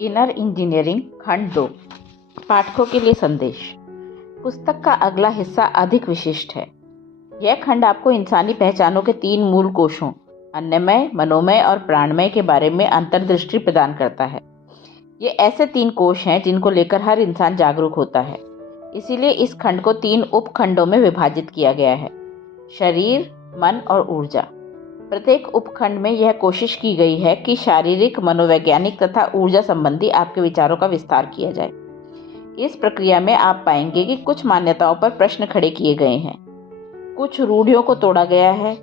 Inner engineering खंड 2 पाठकों के लिए संदेश। पुस्तक का अगला हिस्सा अधिक विशिष्ट है। यह खंड आपको इंसानी पहचानों के 3 मूल कोशों अन्नमय, मनोमय और प्राणमय के बारे में अंतर्दृष्टि प्रदान करता है। ये ऐसे 3 कोश हैं जिनको लेकर हर इंसान जागरूक होता है। इसीलिए इस खंड को 3 उपखंडों में विभाजित किया गया है: शरीर, मन और ऊर्जा। प्रत्येक उपखंड में यह कोशिश की गई है कि शारीरिक, मनोवैज्ञानिक तथा ऊर्जा संबंधी आपके विचारों का विस्तार किया जाए। इस प्रक्रिया में आप पाएंगे कि कुछ मान्यताओं पर प्रश्न खड़े किए गए हैं, कुछ रूढ़ियों को तोड़ा गया है,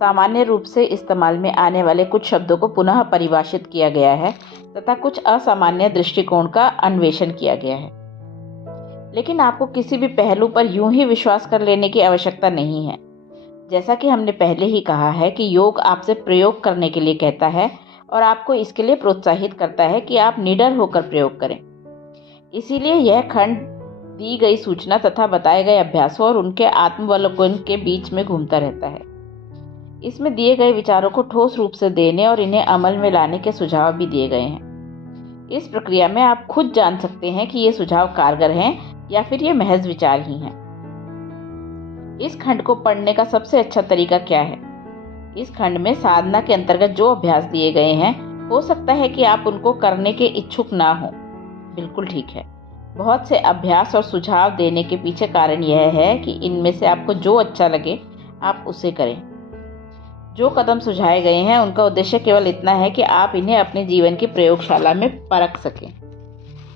सामान्य रूप से इस्तेमाल में आने वाले कुछ शब्दों को पुनः परिभाषित किया गया है तथा कुछ असामान्य दृष्टिकोण का अन्वेषण किया गया है। लेकिन आपको किसी भी पहलू पर यूं ही विश्वास कर लेने की आवश्यकता नहीं है। जैसा कि हमने पहले ही कहा है कि योग आपसे प्रयोग करने के लिए कहता है और आपको इसके लिए प्रोत्साहित करता है कि आप निडर होकर प्रयोग करें। इसीलिए यह खंड दी गई सूचना तथा बताए गए अभ्यासों और उनके आत्मावलोकन के बीच में घूमता रहता है। इसमें दिए गए विचारों को ठोस रूप से देने और इन्हें अमल में लाने के सुझाव भी दिए गए हैं। इस प्रक्रिया में आप खुद जान सकते हैं कि ये सुझाव कारगर हैं या फिर ये महज विचार ही हैं। इस खंड को पढ़ने का सबसे अच्छा तरीका क्या है? इस खंड में साधना के अंतर्गत जो अभ्यास दिए गए हैं, हो सकता है कि आप उनको करने के इच्छुक ना हो। बिल्कुल ठीक है। बहुत से अभ्यास और सुझाव देने के पीछे कारण यह है कि इनमें से आपको जो अच्छा लगे आप उसे करें। जो कदम सुझाए गए हैं उनका उद्देश्य केवल इतना है कि आप इन्हें अपने जीवन की प्रयोगशाला में परख सकें।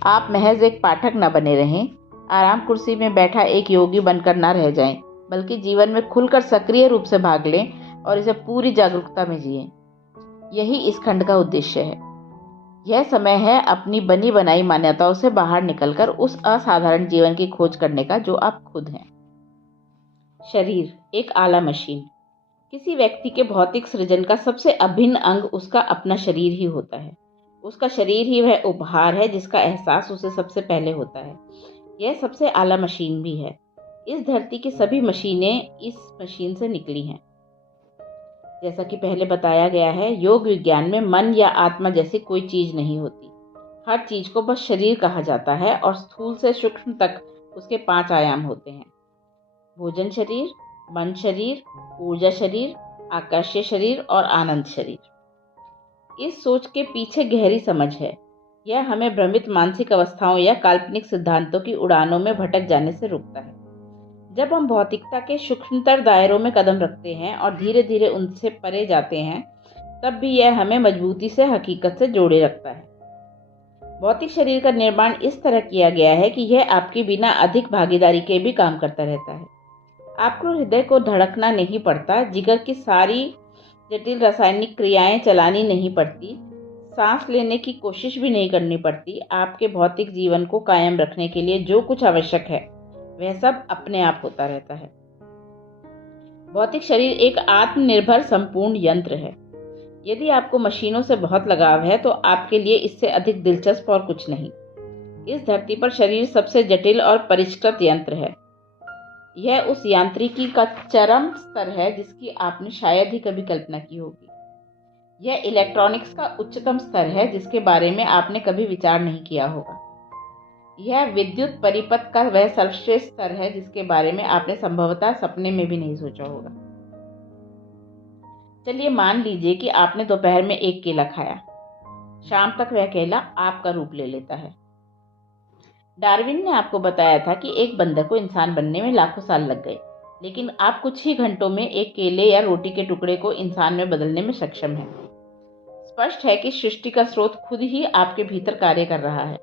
आप महज एक पाठक न बने रहें, आराम कुर्सी में बैठा एक योगी बनकर न रह जाएं, बल्कि जीवन में खुलकर सक्रिय रूप से भाग लें और इसे पूरी जागरूकता में जिएं। यही इस खंड का उद्देश्य है। यह समय है अपनी बनी बनाई मान्यताओं से बाहर निकलकर उस असाधारण जीवन की खोज करने का जो आप खुद हैं। शरीर एक आला मशीन। किसी व्यक्ति के भौतिक सृजन का सबसे अभिन्न अंग उसका अपना शरीर ही होता है। उसका शरीर ही वह उपहार है जिसका एहसास उसे सबसे पहले होता है। यह सबसे आला मशीन भी है। इस धरती की सभी मशीनें इस मशीन से निकली हैं। जैसा कि पहले बताया गया है, योग विज्ञान में मन या आत्मा जैसी कोई चीज नहीं होती। हर चीज को बस शरीर कहा जाता है और स्थूल से सूक्ष्म तक उसके 5 आयाम होते हैं: भोजन शरीर, मन शरीर, ऊर्जा शरीर, आकाशीय शरीर और आनंद शरीर। इस सोच के पीछे गहरी समझ है। यह हमें भ्रमित मानसिक अवस्थाओं या काल्पनिक सिद्धांतों की उड़ानों में भटक जाने से रोकता है। जब हम भौतिकता के सूक्ष्मतर दायरों में कदम रखते हैं और धीरे धीरे उनसे परे जाते हैं, तब भी यह हमें मजबूती से हकीकत से जोड़े रखता है। भौतिक शरीर का निर्माण इस तरह किया गया है कि यह आपके बिना अधिक भागीदारी के भी काम करता रहता है। आपको हृदय को धड़कना नहीं पड़ता, जिगर की सारी जटिल रासायनिक क्रियाएं चलानी नहीं पड़ती, सांस लेने की कोशिश भी नहीं करनी पड़ती। आपके भौतिक जीवन को कायम रखने के लिए जो कुछ आवश्यक है वह सब अपने आप होता रहता है। भौतिक शरीर एक आत्मनिर्भर संपूर्ण यंत्र है। यदि आपको मशीनों से बहुत लगाव है तो आपके लिए इससे अधिक दिलचस्प और कुछ नहीं। इस धरती पर शरीर सबसे जटिल और परिष्कृत यंत्र है। यह उस यांत्रिकी का चरम स्तर है जिसकी आपने शायद ही कभी कल्पना की होगी। यह इलेक्ट्रॉनिक्स का उच्चतम स्तर है जिसके बारे में आपने कभी विचार नहीं किया होगा। यह विद्युत परिपथ का वह सर्वश्रेष्ठ स्तर है जिसके बारे में आपने संभवतः सपने में भी नहीं सोचा होगा। चलिए मान लीजिए कि आपने दोपहर में एक केला खाया। शाम तक वह केला आपका रूप ले लेता है। डार्विन ने आपको बताया था कि एक बंदर को इंसान बनने में लाखों साल लग गए, लेकिन आप कुछ ही घंटों में एक केले या रोटी के टुकड़े को इंसान में बदलने में सक्षम हैं। स्पष्ट है कि सृष्टि का स्रोत खुद ही आपके भीतर कार्य कर रहा है।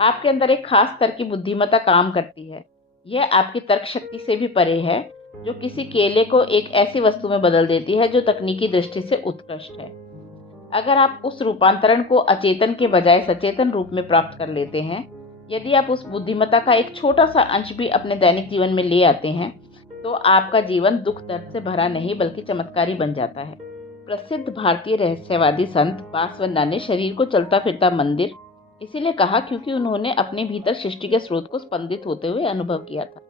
आपके अंदर एक खास स्तर की बुद्धिमत्ता काम करती है। यह आपकी तर्क शक्ति से भी परे है, जो किसी केले को एक ऐसी वस्तु में बदल देती है जो तकनीकी दृष्टि से उत्कृष्ट है। अगर आप उस रूपांतरण को अचेतन के बजाय सचेतन रूप में प्राप्त कर लेते हैं, यदि आप उस बुद्धिमत्ता का एक छोटा सा अंश भी अपने दैनिक जीवन में ले आते हैं, तो आपका जीवन दुख दर्द से भरा नहीं बल्कि चमत्कारी बन जाता है। प्रसिद्ध भारतीय रहस्यवादी संत बासवन्ना ने शरीर को चलता फिरता मंदिर इसीलिए कहा क्योंकि उन्होंने अपने भीतर सृष्टि के स्रोत को स्पंदित होते हुए अनुभव किया था।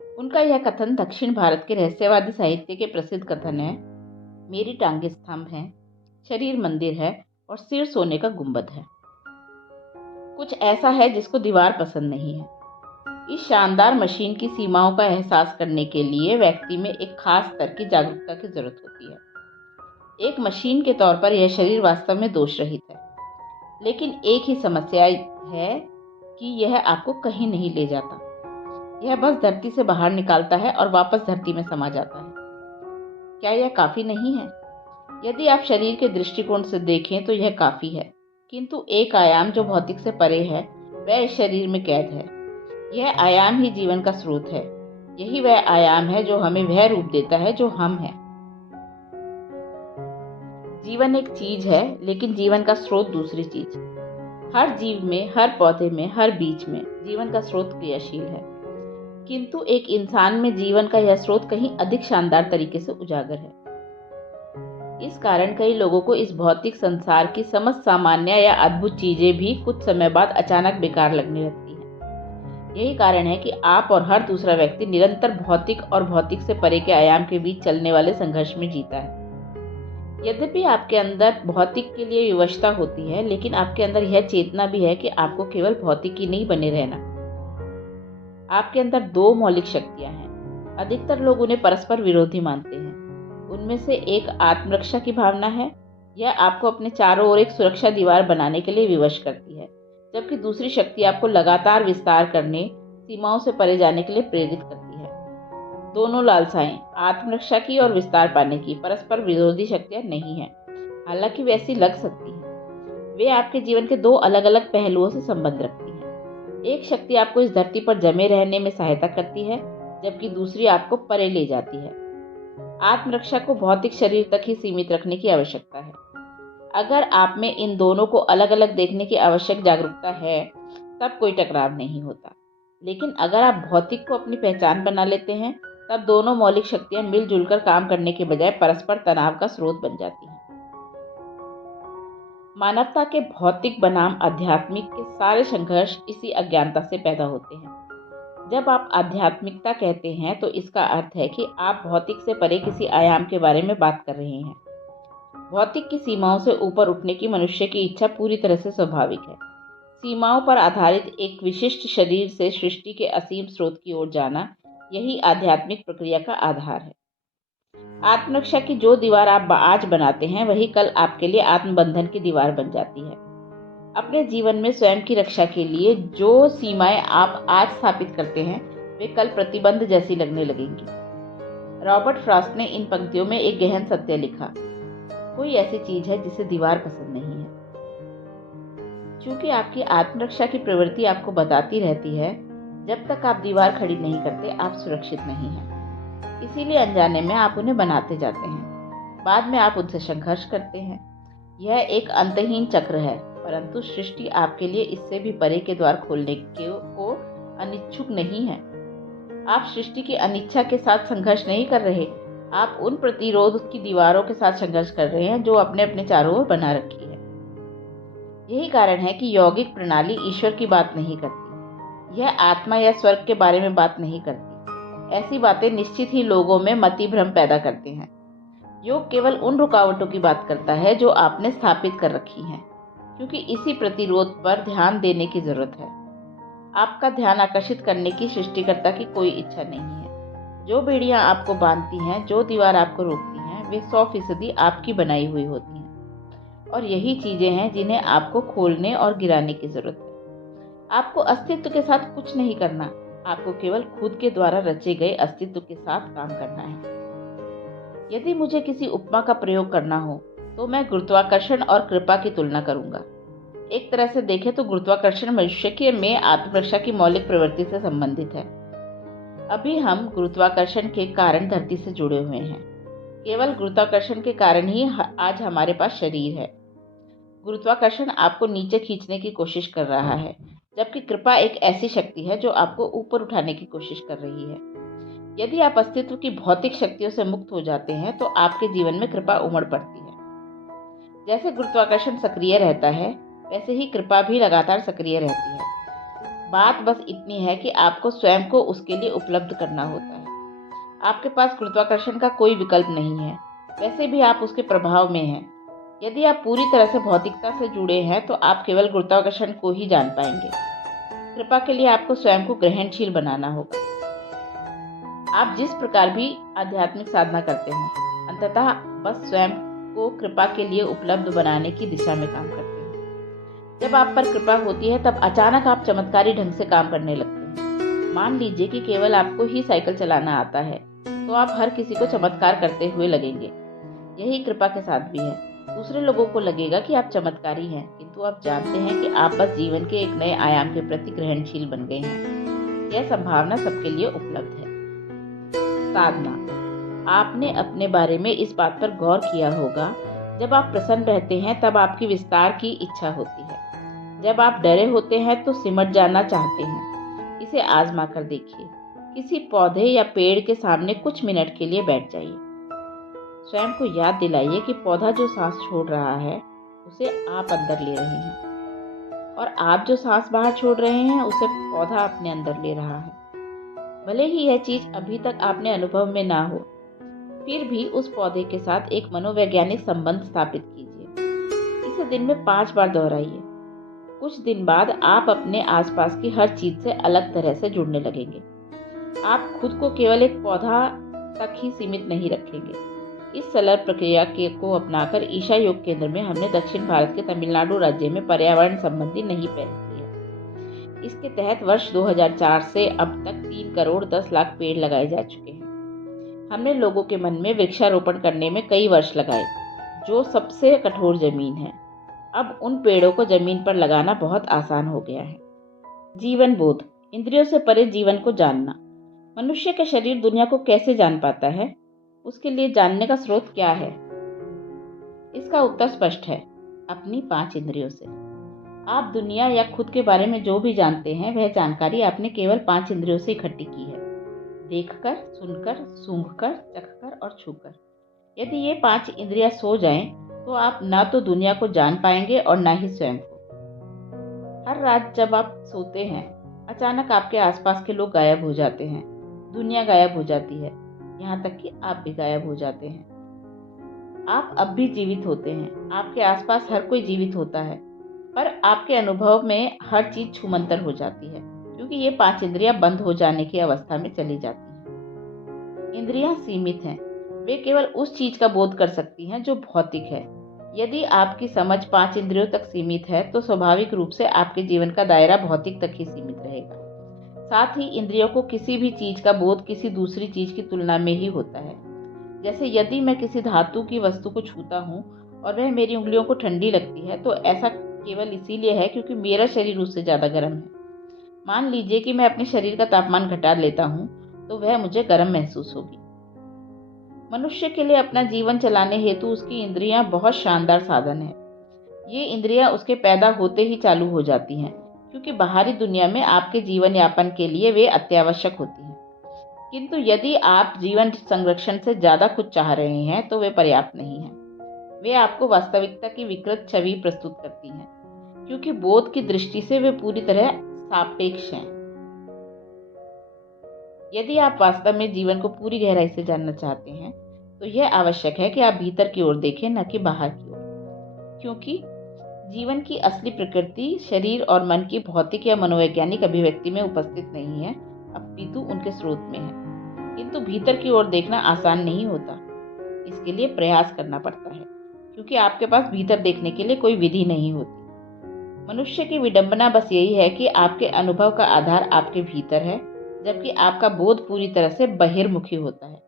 उनका यह कथन दक्षिण भारत के रहस्यवादी साहित्य के प्रसिद्ध कथन है: मेरी टांगे स्तंभ हैं, शरीर मंदिर है और सिर सोने का गुंबद है। कुछ ऐसा है जिसको दीवार पसंद नहीं है। इस शानदार मशीन की सीमाओं का एहसास करने के लिए व्यक्ति में एक खास स्तर की जागरूकता की जरूरत होती है। एक मशीन के तौर पर यह शरीर वास्तव में दोष रहित है, लेकिन एक ही समस्या है कि यह आपको कहीं नहीं ले जाता। यह बस धरती से बाहर निकालता है और वापस धरती में समा जाता है। क्या यह काफी नहीं है? यदि आप शरीर के दृष्टिकोण से देखें तो यह काफी है, किंतु एक आयाम जो भौतिक से परे है वह इस शरीर में कैद है। यह आयाम ही जीवन का स्रोत है। यही वह आयाम है जो हमें वह रूप देता है जो हम हैं। जीवन एक चीज है, लेकिन जीवन का स्रोत दूसरी चीज। हर जीव में, हर पौधे में, हर बीज में जीवन का स्रोत क्रियाशील है, किंतु एक इंसान में जीवन का यह स्रोत कहीं अधिक शानदार तरीके से उजागर है। इस कारण कई लोगों को इस भौतिक संसार की समस्त सामान्य या अद्भुत चीजें भी कुछ समय बाद अचानक बेकार लगने लगती हैं। यही कारण है कि आप और हर दूसरा व्यक्ति निरंतर भौतिक और भौतिक से परे के आयाम के बीच चलने वाले संघर्ष में जीता है। यद्यपि आपके अंदर भौतिक के लिए विवशता होती है, लेकिन आपके अंदर यह चेतना भी है कि आपको केवल भौतिक ही नहीं बने रहना। आपके अंदर दो मौलिक शक्तियां हैं। अधिकतर लोग उन्हें परस्पर विरोधी मानते हैं। उनमें से एक आत्मरक्षा की भावना है। यह आपको अपने चारों ओर एक सुरक्षा दीवार बनाने के लिए विवश करती है, जबकि दूसरी शक्ति आपको लगातार विस्तार करने, सीमाओं से परे जाने के लिए प्रेरित करती है। दोनों लालसाएं, आत्मरक्षा की और विस्तार पाने की, परस्पर विरोधी शक्तियां नहीं हैं, हालांकि वैसी लग सकती हैं। वे आपके जीवन के दो अलग अलग पहलुओं से संबंध रखती हैं। एक शक्ति आपको इस धरती पर जमे रहने में सहायता करती है, जबकि दूसरी आपको परे ले जाती है। आत्मरक्षा को भौतिक शरीर तक ही सीमित रखने की आवश्यकता है। अगर आप में इन दोनों को अलग अलग देखने की आवश्यक जागरूकता है, तब कोई टकराव नहीं होता। लेकिन अगर आप भौतिक को अपनी पहचान बना लेते हैं, तब दोनों मौलिक शक्तियां मिलजुल कर काम करने के बजाय परस्पर तनाव का स्रोत बन जाती हैं। मानवता के भौतिक बनाम आध्यात्मिक के सारे संघर्ष इसी अज्ञानता से पैदा होते हैं। जब आप आध्यात्मिकता कहते हैं तो इसका अर्थ है कि आप भौतिक से परे किसी आयाम के बारे में बात कर रहे हैं। भौतिक की सीमाओं से ऊपर उठने की मनुष्य की इच्छा पूरी तरह से स्वाभाविक है। सीमाओं पर आधारित एक विशिष्ट शरीर से सृष्टि के असीम स्रोत की ओर जाना, यही आध्यात्मिक प्रक्रिया का आधार है। आत्मरक्षा की जो दीवार आप आज बनाते हैं, वही कल आपके लिए आत्मबंधन की दीवार बन जाती है। अपने जीवन में स्वयं की रक्षा के लिए जो सीमाएं आप आज स्थापित करते हैं, वे कल प्रतिबंध जैसी लगने लगेंगी। रॉबर्ट फ्रॉस्ट ने इन पंक्तियों में एक गहन सत्य लिखा, कोई ऐसी चीज है जिसे दीवार पसंद नहीं है। चूंकि आपकी आत्मरक्षा की प्रवृत्ति आपको बताती रहती है, जब तक आप दीवार खड़ी नहीं करते आप सुरक्षित नहीं हैं। इसीलिए अनजाने में आप उन्हें बनाते जाते हैं। बाद में आप उनसे संघर्ष करते हैं। यह एक अंतहीन चक्र है, परंतु सृष्टि आपके लिए इससे भी परे के द्वार खोलने को अनिच्छुक नहीं है। आप सृष्टि की अनिच्छा के साथ संघर्ष नहीं कर रहे, आप उन प्रतिरोध की दीवारों के साथ संघर्ष कर रहे हैं जो अपने अपने चारों ओर बना रखी है। यही कारण है कि यौगिक प्रणाली ईश्वर की बात नहीं करती। यह आत्मा या स्वर्ग के बारे में बात नहीं करती। ऐसी बातें निश्चित ही लोगों में मति भ्रम पैदा करते हैं। योग केवल उन रुकावटों की बात करता है जो आपने स्थापित कर रखी हैं, क्योंकि इसी प्रतिरोध पर ध्यान देने की जरूरत है। आपका ध्यान आकर्षित करने की सृष्टिकर्ता की कोई इच्छा नहीं है। जो बेड़ियां आपको बांधती हैं, जो दीवार आपको रोकती हैं, वे 100% आपकी बनाई हुई होती हैं। और यही चीजें हैं जिन्हें आपको खोलने और गिराने की जरूरत है। आपको अस्तित्व के साथ कुछ नहीं करना, आपको केवल खुद के द्वारा रचे गए अस्तित्व के साथ काम करना है। यदि मुझे किसी उपमा का प्रयोग करना हो तो मैं गुरुत्वाकर्षण और कृपा की तुलना करूंगा। एक तरह से देखें तो गुरुत्वाकर्षण मनुष्य के में आत्मरक्षा की मौलिक प्रवृत्ति से संबंधित है। अभी हम गुरुत्वाकर्षण के कारण धरती से जुड़े हुए हैं। केवल गुरुत्वाकर्षण के कारण ही आज हमारे पास शरीर है। गुरुत्वाकर्षण आपको नीचे खींचने की कोशिश कर रहा है, जबकि कृपा एक ऐसी शक्ति है जो आपको ऊपर उठाने की कोशिश कर रही है। यदि आप अस्तित्व की भौतिक शक्तियों से मुक्त हो जाते हैं तो आपके जीवन में कृपा उमड़ पड़ती है। जैसे गुरुत्वाकर्षण सक्रिय रहता है, वैसे ही कृपा भी लगातार सक्रिय रहती है। बात बस इतनी है कि आपको स्वयं को उसके लिए उपलब्ध करना होता है। आपके पास गुरुत्वाकर्षण का कोई विकल्प नहीं है, वैसे भी आप उसके प्रभाव में हैं। यदि आप पूरी तरह से भौतिकता से जुड़े हैं तो आप केवल गुरुत्वाकर्षण को ही जान पाएंगे। कृपा के लिए आपको स्वयं को ग्रहणशील बनाना होगा। आप जिस प्रकार भी आध्यात्मिक साधना करते हो, अंततः बस स्वयं को कृपा के लिए उपलब्ध बनाने की दिशा में काम करते हैं। जब आप पर कृपा होती है तब अचानक आप चमत्कारी ढंग से काम करने लगते हैं। मान लीजिए कि केवल आपको ही साइकिल चलाना आता है, तो आप हर किसी को चमत्कार करते हुए लगेंगे। यही कृपा के साथ भी है। दूसरे लोगों को लगेगा कि आप चमत्कारी हैं, किंतु आप जानते हैं कि आप बस जीवन के एक नए आयाम के प्रति ग्रहणशील बन गए हैं। यह संभावना सबके लिए उपलब्ध है। साधना। आपने अपने बारे में इस बात पर गौर किया होगा, जब आप प्रसन्न रहते हैं तब आपकी विस्तार की इच्छा होती है। जब आप डरे होते हैं तो सिमट जाना चाहते हैं। इसे आजमा कर देखिए। किसी पौधे या पेड़ के सामने कुछ मिनट के लिए बैठ जाइए। स्वयं को याद दिलाइए कि पौधा जो सांस छोड़ रहा है उसे आप अंदर ले रहे हैं, और आप जो सांस बाहर छोड़ रहे हैं उसे पौधा अपने अंदर ले रहा है। भले ही यह चीज अभी तक आपने अनुभव में ना हो, फिर भी उस पौधे के साथ एक मनोवैज्ञानिक संबंध स्थापित कीजिए। इसे दिन में 5 बार दोहराइए। कुछ दिन बाद आप अपने आसपास की हर चीज से अलग तरह से जुड़ने लगेंगे। आप खुद को केवल एक पौधा तक ही सीमित नहीं रखेंगे। इस सरल प्रक्रिया को अपनाकर ईशा योग केंद्र में हमने दक्षिण भारत के तमिलनाडु राज्य में पर्यावरण संबंधी नई पहल की है। इसके तहत वर्ष 2004 से अब तक 3 करोड़ 10 लाख पेड़ लगाए जा चुके हैं। हमने लोगों के मन में वृक्षारोपण करने में कई वर्ष लगाए, जो सबसे कठोर जमीन है। अब उन पेड़ों को जमीन पर लगाना बहुत आसान हो गया है। जीवन बोध। इंद्रियों से परे जीवन को जानना। मनुष्य का शरीर दुनिया को कैसे जान पाता है? उसके लिए जानने का स्रोत क्या है? इसका उत्तर स्पष्ट है, अपनी 5 इंद्रियों से। आप दुनिया या खुद के बारे में जो भी जानते हैं वह जानकारी आपने केवल 5 इंद्रियों से इकट्ठी की है। देखकर, सुनकर, सूंघकर, चखकर और छूकर। यदि ये 5 इंद्रियां सो जाएं, तो आप ना तो दुनिया को जान पाएंगे और ना ही स्वयं को। हर रात जब आप सोते हैं, अचानक आपके आसपास के लोग गायब हो जाते हैं, दुनिया गायब हो जाती है, यहाँ तक कि आप भी गायब हो जाते हैं। आप अब भी जीवित होते हैं, आपके आसपास हर कोई जीवित होता है, पर आपके अनुभव में हर चीज छूमंतर हो जाती है, क्योंकि ये 5 इंद्रियां बंद हो जाने की अवस्था में चली जाती हैं। इंद्रियां सीमित हैं, वे केवल उस चीज का बोध कर सकती हैं जो भौतिक है। यदि आपकी समझ 5 इंद्रियों तक सीमित है तो स्वाभाविक रूप से आपके जीवन का दायरा भौतिक तक ही सीमित रहेगा। साथ ही इंद्रियों को किसी भी चीज का बोध किसी दूसरी चीज की तुलना में ही होता है। जैसे यदि मैं किसी धातु की वस्तु को छूता हूँ और वह मेरी उंगलियों को ठंडी लगती है, तो ऐसा केवल इसीलिए है क्योंकि मेरा शरीर उससे ज्यादा गर्म है। मान लीजिए कि मैं अपने शरीर का तापमान घटा लेता हूँ, तो वह मुझे गर्म महसूस होगी। मनुष्य के लिए अपना जीवन चलाने हेतु उसकी इंद्रियां बहुत शानदार साधन है। ये इंद्रियां उसके पैदा होते ही चालू हो जाती हैं, क्योंकि बाहरी दुनिया में आपके जीवन यापन के लिए वे अत्यावश्यक होती हैं। किंतु यदि आप जीवन संरक्षण से ज्यादा कुछ चाह रहे हैं तो वे पर्याप्त नहीं हैं। वे आपको वास्तविकता की विकृत छवि प्रस्तुत करती हैं, क्योंकि बोध की दृष्टि से वे पूरी तरह सापेक्ष हैं। यदि आप वास्तव में जीवन को पूरी गहराई से जानना चाहते हैं, तो यह आवश्यक है कि आप भीतर की ओर देखें, न कि बाहर की ओर, क्योंकि जीवन की असली प्रकृति शरीर और मन की भौतिक या मनोवैज्ञानिक अभिव्यक्ति में उपस्थित नहीं है, अपितु उनके स्रोत में है। किंतु भीतर की ओर देखना आसान नहीं होता। इसके लिए प्रयास करना पड़ता है, क्योंकि आपके पास भीतर देखने के लिए कोई विधि नहीं होती। मनुष्य की विडंबना बस यही है कि आपके अनुभव का आधार आपके भीतर है, जबकि आपका बोध पूरी तरह से बहिर्मुखी होता है।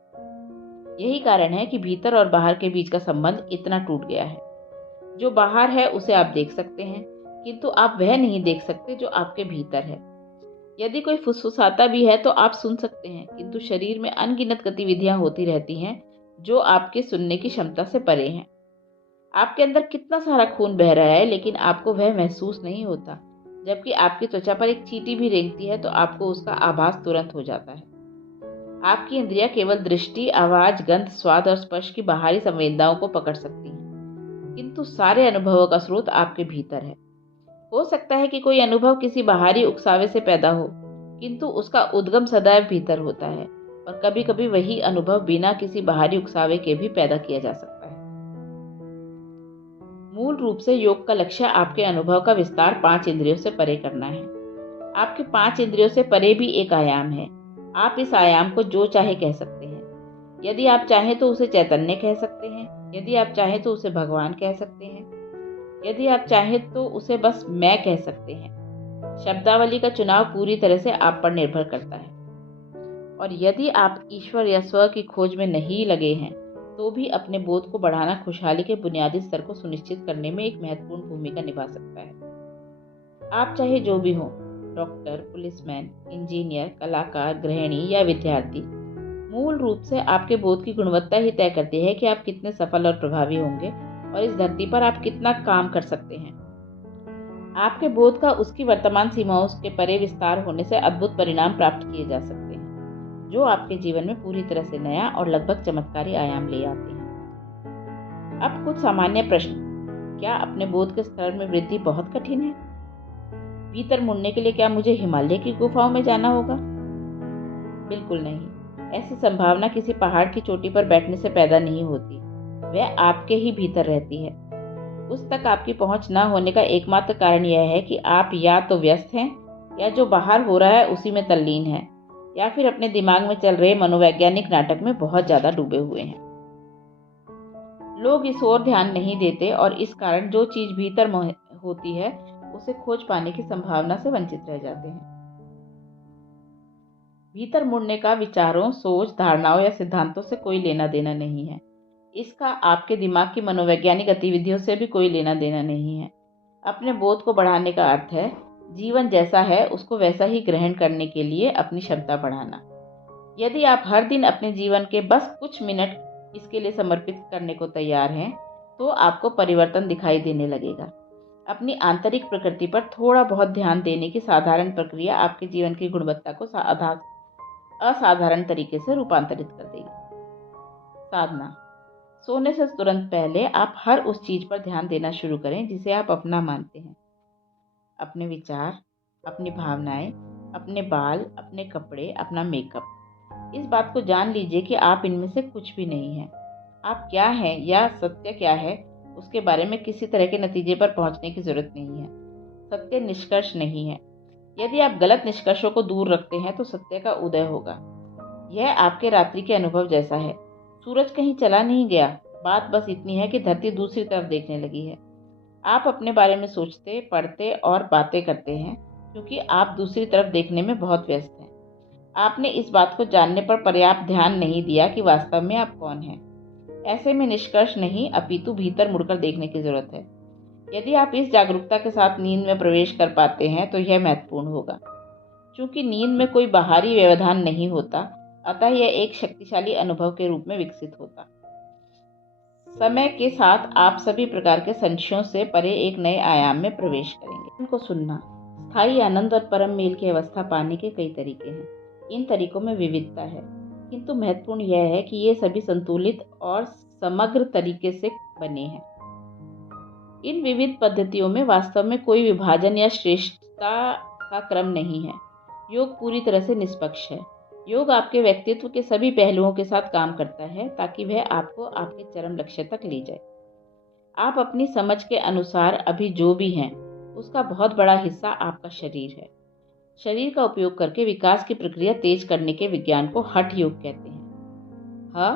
यही कारण है कि भीतर और बाहर के बीच का संबंध इतना टूट गया है। जो बाहर है उसे आप देख सकते हैं, किंतु आप वह नहीं देख सकते जो आपके भीतर है। यदि कोई फुसफुसाता भी है तो आप सुन सकते हैं, किंतु शरीर में अनगिनत गतिविधियां होती रहती हैं जो आपके सुनने की क्षमता से परे हैं। आपके अंदर कितना सारा खून बह रहा है, लेकिन आपको वह महसूस नहीं होता। जबकि आपकी त्वचा पर एक चींटी भी रेंगती है तो आपको उसका आभास तुरंत हो जाता है। आपकी इंद्रियां केवल दृष्टि, आवाज, गंध, स्वाद और स्पर्श की बाहरी संवेदनाओं को पकड़ सकती हैं, किंतु सारे अनुभवों का स्रोत आपके भीतर है। हो सकता है कि कोई अनुभव किसी बाहरी उकसावे से पैदा हो, किंतु उसका उद्गम सदैव भीतर होता है, और कभी कभी वही अनुभव बिना किसी बाहरी उकसावे के भी पैदा किया जा सकता है। मूल रूप से योग का लक्ष्य आपके अनुभव का विस्तार 5 इंद्रियों से परे करना है। आपके 5 इंद्रियों से परे भी एक आयाम है। आप इस आयाम को जो चाहे कह सकते हैं। यदि आप चाहें तो उसे चैतन्य कह सकते हैं, यदि आप चाहें तो उसे भगवान कह सकते हैं, यदि आप चाहें तो उसे बस मैं कह सकते हैं। शब्दावली का चुनाव पूरी तरह से आप पर निर्भर करता है। और यदि आप ईश्वर या स्व की खोज में नहीं लगे हैं, तो भी अपने बोध को बढ़ाना खुशहाली के बुनियादी स्तर को सुनिश्चित करने में एक महत्वपूर्ण भूमिका निभा सकता है। आप चाहे जो भी हों, डॉक्टर, पुलिसमैन, इंजीनियर, कलाकार, गृहिणी या विद्यार्थी, मूल रूप से आपके बोध की गुणवत्ता ही तय करती है कि आप कितने सफल और प्रभावी होंगे और इस धरती पर आप कितना काम कर सकते हैं। आपके बोध का उसकी वर्तमान सीमाओं के परे विस्तार होने से अद्भुत परिणाम प्राप्त किए जा सकते हैं, जो आपके जीवन में पूरी तरह से नया और लगभग चमत्कारी आयाम ले आते हैं। अब कुछ सामान्य प्रश्न। क्या अपने बोध के स्तर में वृद्धि बहुत कठिन है? भीतर मुड़ने के लिए क्या मुझे हिमालय की गुफाओं में जाना होगा? बिल्कुल नहीं। ऐसी संभावना किसी पहाड़ की चोटी पर बैठने से पैदा नहीं होती। वह आपके ही भीतर रहती है। उस तक आपकी पहुंच न होने का एकमात्र कारण यह है कि आप या तो व्यस्त हैं, या जो बाहर हो रहा है उसी में तल्लीन हैं, या फिर अपने दिमाग में चल रहे मनोवैज्ञानिक नाटक में बहुत ज्यादा डूबे हुए हैं। लोग इस ओर ध्यान नहीं देते और इस कारण जो चीज भीतर होती है उसे खोज पाने की संभावना से वंचित रह जाते हैं। भीतर मुड़ने का विचारों, सोच, धारणाओं या सिद्धांतों से कोई लेना देना नहीं है। इसका आपके दिमाग की मनोवैज्ञानिक गतिविधियों से भी कोई लेना देना नहीं है। अपने बोध को बढ़ाने का अर्थ है जीवन जैसा है उसको वैसा ही ग्रहण करने के लिए अपनी क्षमता बढ़ाना। यदि आप हर दिन अपने जीवन के बस कुछ मिनट इसके लिए समर्पित करने को तैयार हैं, तो आपको परिवर्तन दिखाई देने लगेगा। अपनी आंतरिक प्रकृति पर थोड़ा बहुत ध्यान देने की साधारण प्रक्रिया आपके जीवन की गुणवत्ता को असाधारण तरीके से रूपांतरित कर देगी। साधना। सोने से तुरंत पहले आप हर उस चीज पर ध्यान देना शुरू करें जिसे आप अपना मानते हैं। अपने विचार, अपनी भावनाएं, अपने बाल, अपने कपड़े, अपना मेकअप। इस बात को जान लीजिए कि आप इनमें से कुछ भी नहीं हैं। आप क्या हैं या सत्य क्या है उसके बारे में किसी तरह के नतीजे पर पहुंचने की जरूरत नहीं है। सत्य निष्कर्ष नहीं है। यदि आप गलत निष्कर्षों को दूर रखते हैं तो सत्य का उदय होगा। यह आपके रात्रि के अनुभव जैसा है। सूरज कहीं चला नहीं गया। बात बस इतनी है कि धरती दूसरी तरफ देखने लगी है। आप अपने बारे में सोचते, पढ़ते और बातें करते हैं क्योंकि आप दूसरी तरफ देखने में बहुत व्यस्त हैं। आपने इस बात को जानने पर पर्याप्त ध्यान नहीं दिया कि वास्तव में आप कौन हैं। ऐसे में निष्कर्ष नहीं अपितु भीतर मुड़कर देखने की जरूरत है। यदि आप इस जागरूकता के साथ नींद में प्रवेश कर पाते हैं तो यह महत्वपूर्ण होगा। चूंकि नींद में कोई बाहरी व्यवधान नहीं होता, अतः यह एक शक्तिशाली अनुभव के रूप में विकसित होता। समय के साथ आप सभी प्रकार के संशयों से परे एक नए आयाम में प्रवेश करेंगे। इनको सुनना। स्थायी आनंद और परम मेल की अवस्था पाने के कई तरीके हैं। इन तरीकों में विविधता है, किंतु महत्वपूर्ण यह है कि ये सभी संतुलित और समग्र तरीके से बने हैं। इन विविध पद्धतियों में वास्तव में कोई विभाजन या श्रेष्ठता का क्रम नहीं है। योग पूरी तरह से निष्पक्ष है। योग आपके व्यक्तित्व के सभी पहलुओं के साथ काम करता है ताकि वह आपको आपके चरम लक्ष्य तक ले जाए। आप अपनी समझ के अनुसार अभी जो भी हैं, उसका बहुत बड़ा हिस्सा आपका शरीर है। शरीर का उपयोग करके विकास की प्रक्रिया तेज करने के विज्ञान को हठ योग कहते हैं। ह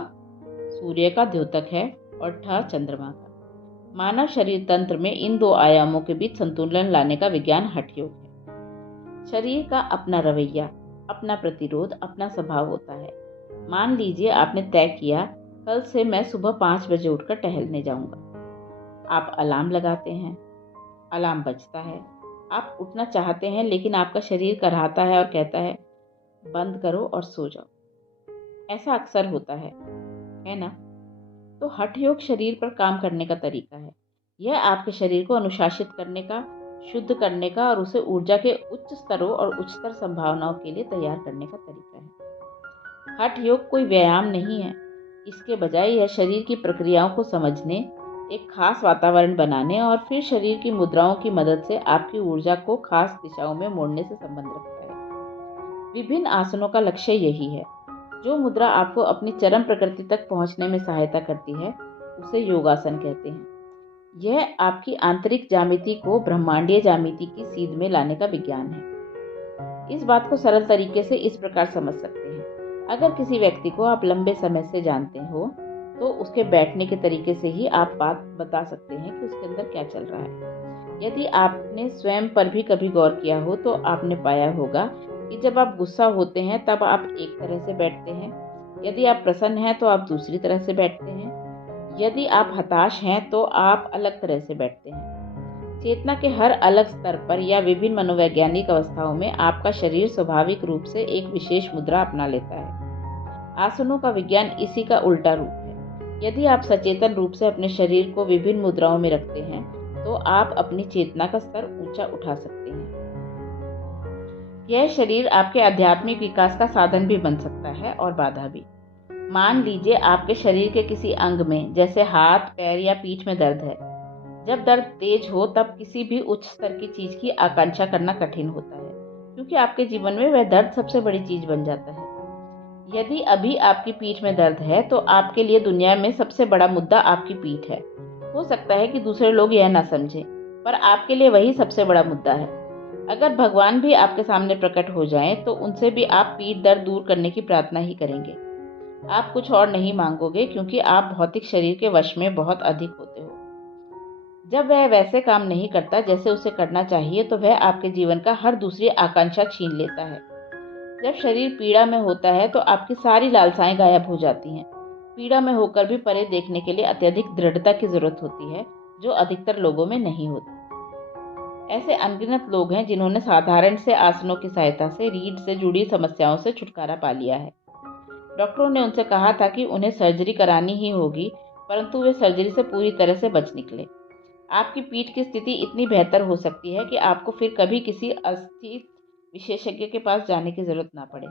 सूर्य का द्योतक है और ठ चंद्रमा का। मानव शरीर तंत्र में इन दो आयामों के बीच संतुलन लाने का विज्ञान हठ योग है। शरीर का अपना रवैया, अपना प्रतिरोध, अपना स्वभाव होता है। मान लीजिए आपने तय किया कल से मैं सुबह 5 बजे उठकर टहलने जाऊंगा। आप अलार्म लगाते हैं, अलार्म बजता है, आप उठना चाहते हैं लेकिन आपका शरीर कराहता है और कहता है बंद करो और सो जाओ। ऐसा अक्सर होता है ना? तो हठ योग शरीर पर काम करने का तरीका है। यह आपके शरीर को अनुशासित करने का, शुद्ध करने का और उसे ऊर्जा के उच्च स्तरों और उच्चतर संभावनाओं के लिए तैयार करने का तरीका है। हठ योग कोई व्यायाम नहीं है। इसके बजाय यह शरीर की प्रक्रियाओं को समझने, एक खास वातावरण बनाने और फिर शरीर की मुद्राओं की मदद से आपकी ऊर्जा को खास दिशाओं में मोड़ने से संबंध रखता है। विभिन्न आसनों का लक्ष्य यही है। जो मुद्रा आपको अपनी चरम प्रकृति तक पहुंचने में सहायता करती है उसे योगासन कहते हैं। यह आपकी आंतरिक ज्यामिति को ब्रह्मांडीय ज्यामिति की सीध में लाने का विज्ञान है। इस बात को सरल तरीके से इस प्रकार समझ सकते हैं। अगर किसी व्यक्ति को आप लंबे समय से जानते हो तो उसके बैठने के तरीके से ही आप बात बता सकते हैं कि उसके अंदर क्या चल रहा है। यदि आपने स्वयं पर भी कभी गौर किया हो तो आपने पाया होगा कि जब आप गुस्सा होते हैं तब आप एक तरह से बैठते हैं, यदि आप प्रसन्न हैं तो आप दूसरी तरह से बैठते हैं, यदि आप हताश हैं तो आप अलग तरह से बैठते हैं। चेतना के हर अलग स्तर पर या विभिन्न मनोवैज्ञानिक अवस्थाओं में आपका शरीर स्वाभाविक रूप से एक विशेष मुद्रा अपना लेता है। आसनों का विज्ञान इसी का उल्टा रूप है। यदि आप सचेतन रूप से अपने शरीर को विभिन्न मुद्राओं में रखते हैं तो आप अपनी चेतना का स्तर ऊंचा उठा सकते हैं। यह शरीर आपके आध्यात्मिक विकास का साधन भी बन सकता है और बाधा भी। मान लीजिए आपके शरीर के किसी अंग में, जैसे हाथ, पैर या पीठ में दर्द है। जब दर्द तेज हो तब किसी भी उच्च स्तर की चीज की आकांक्षा करना कठिन होता है, क्योंकि आपके जीवन में वह दर्द सबसे बड़ी चीज बन जाता है। यदि अभी आपकी पीठ में दर्द है तो आपके लिए दुनिया में सबसे बड़ा मुद्दा आपकी पीठ है। हो सकता है कि दूसरे लोग यह ना समझें, पर आपके लिए वही सबसे बड़ा मुद्दा है। अगर भगवान भी आपके सामने प्रकट हो जाएं तो उनसे भी आप पीठ दर्द दूर करने की प्रार्थना ही करेंगे। आप कुछ और नहीं मांगोगे, क्योंकि आप भौतिक शरीर के वश में बहुत अधिक होते हो। जब वह वैसे काम नहीं करता जैसे उसे करना चाहिए तो वह आपके जीवन का हर दूसरी आकांक्षा छीन लेता है। जब शरीर पीड़ा में होता है तो आपकी सारी लालसाएं गायब हो जाती हैं। पीड़ा में होकर भी परे देखने के लिए अत्यधिक दृढ़ता की जरूरत होती है, जो अधिकतर लोगों में नहीं होती। ऐसे अनगिनत लोग हैं जिन्होंने साधारण से आसनों की सहायता से रीढ़ से जुड़ी समस्याओं से छुटकारा पा लिया है। डॉक्टरों ने उनसे कहा था कि उन्हें सर्जरी करानी ही होगी, परंतु वे सर्जरी से पूरी तरह से बच निकले। आपकी पीठ की स्थिति इतनी बेहतर हो सकती है कि आपको फिर कभी किसी अस्थि विशेषज्ञ के पास जाने की जरूरत ना पड़े।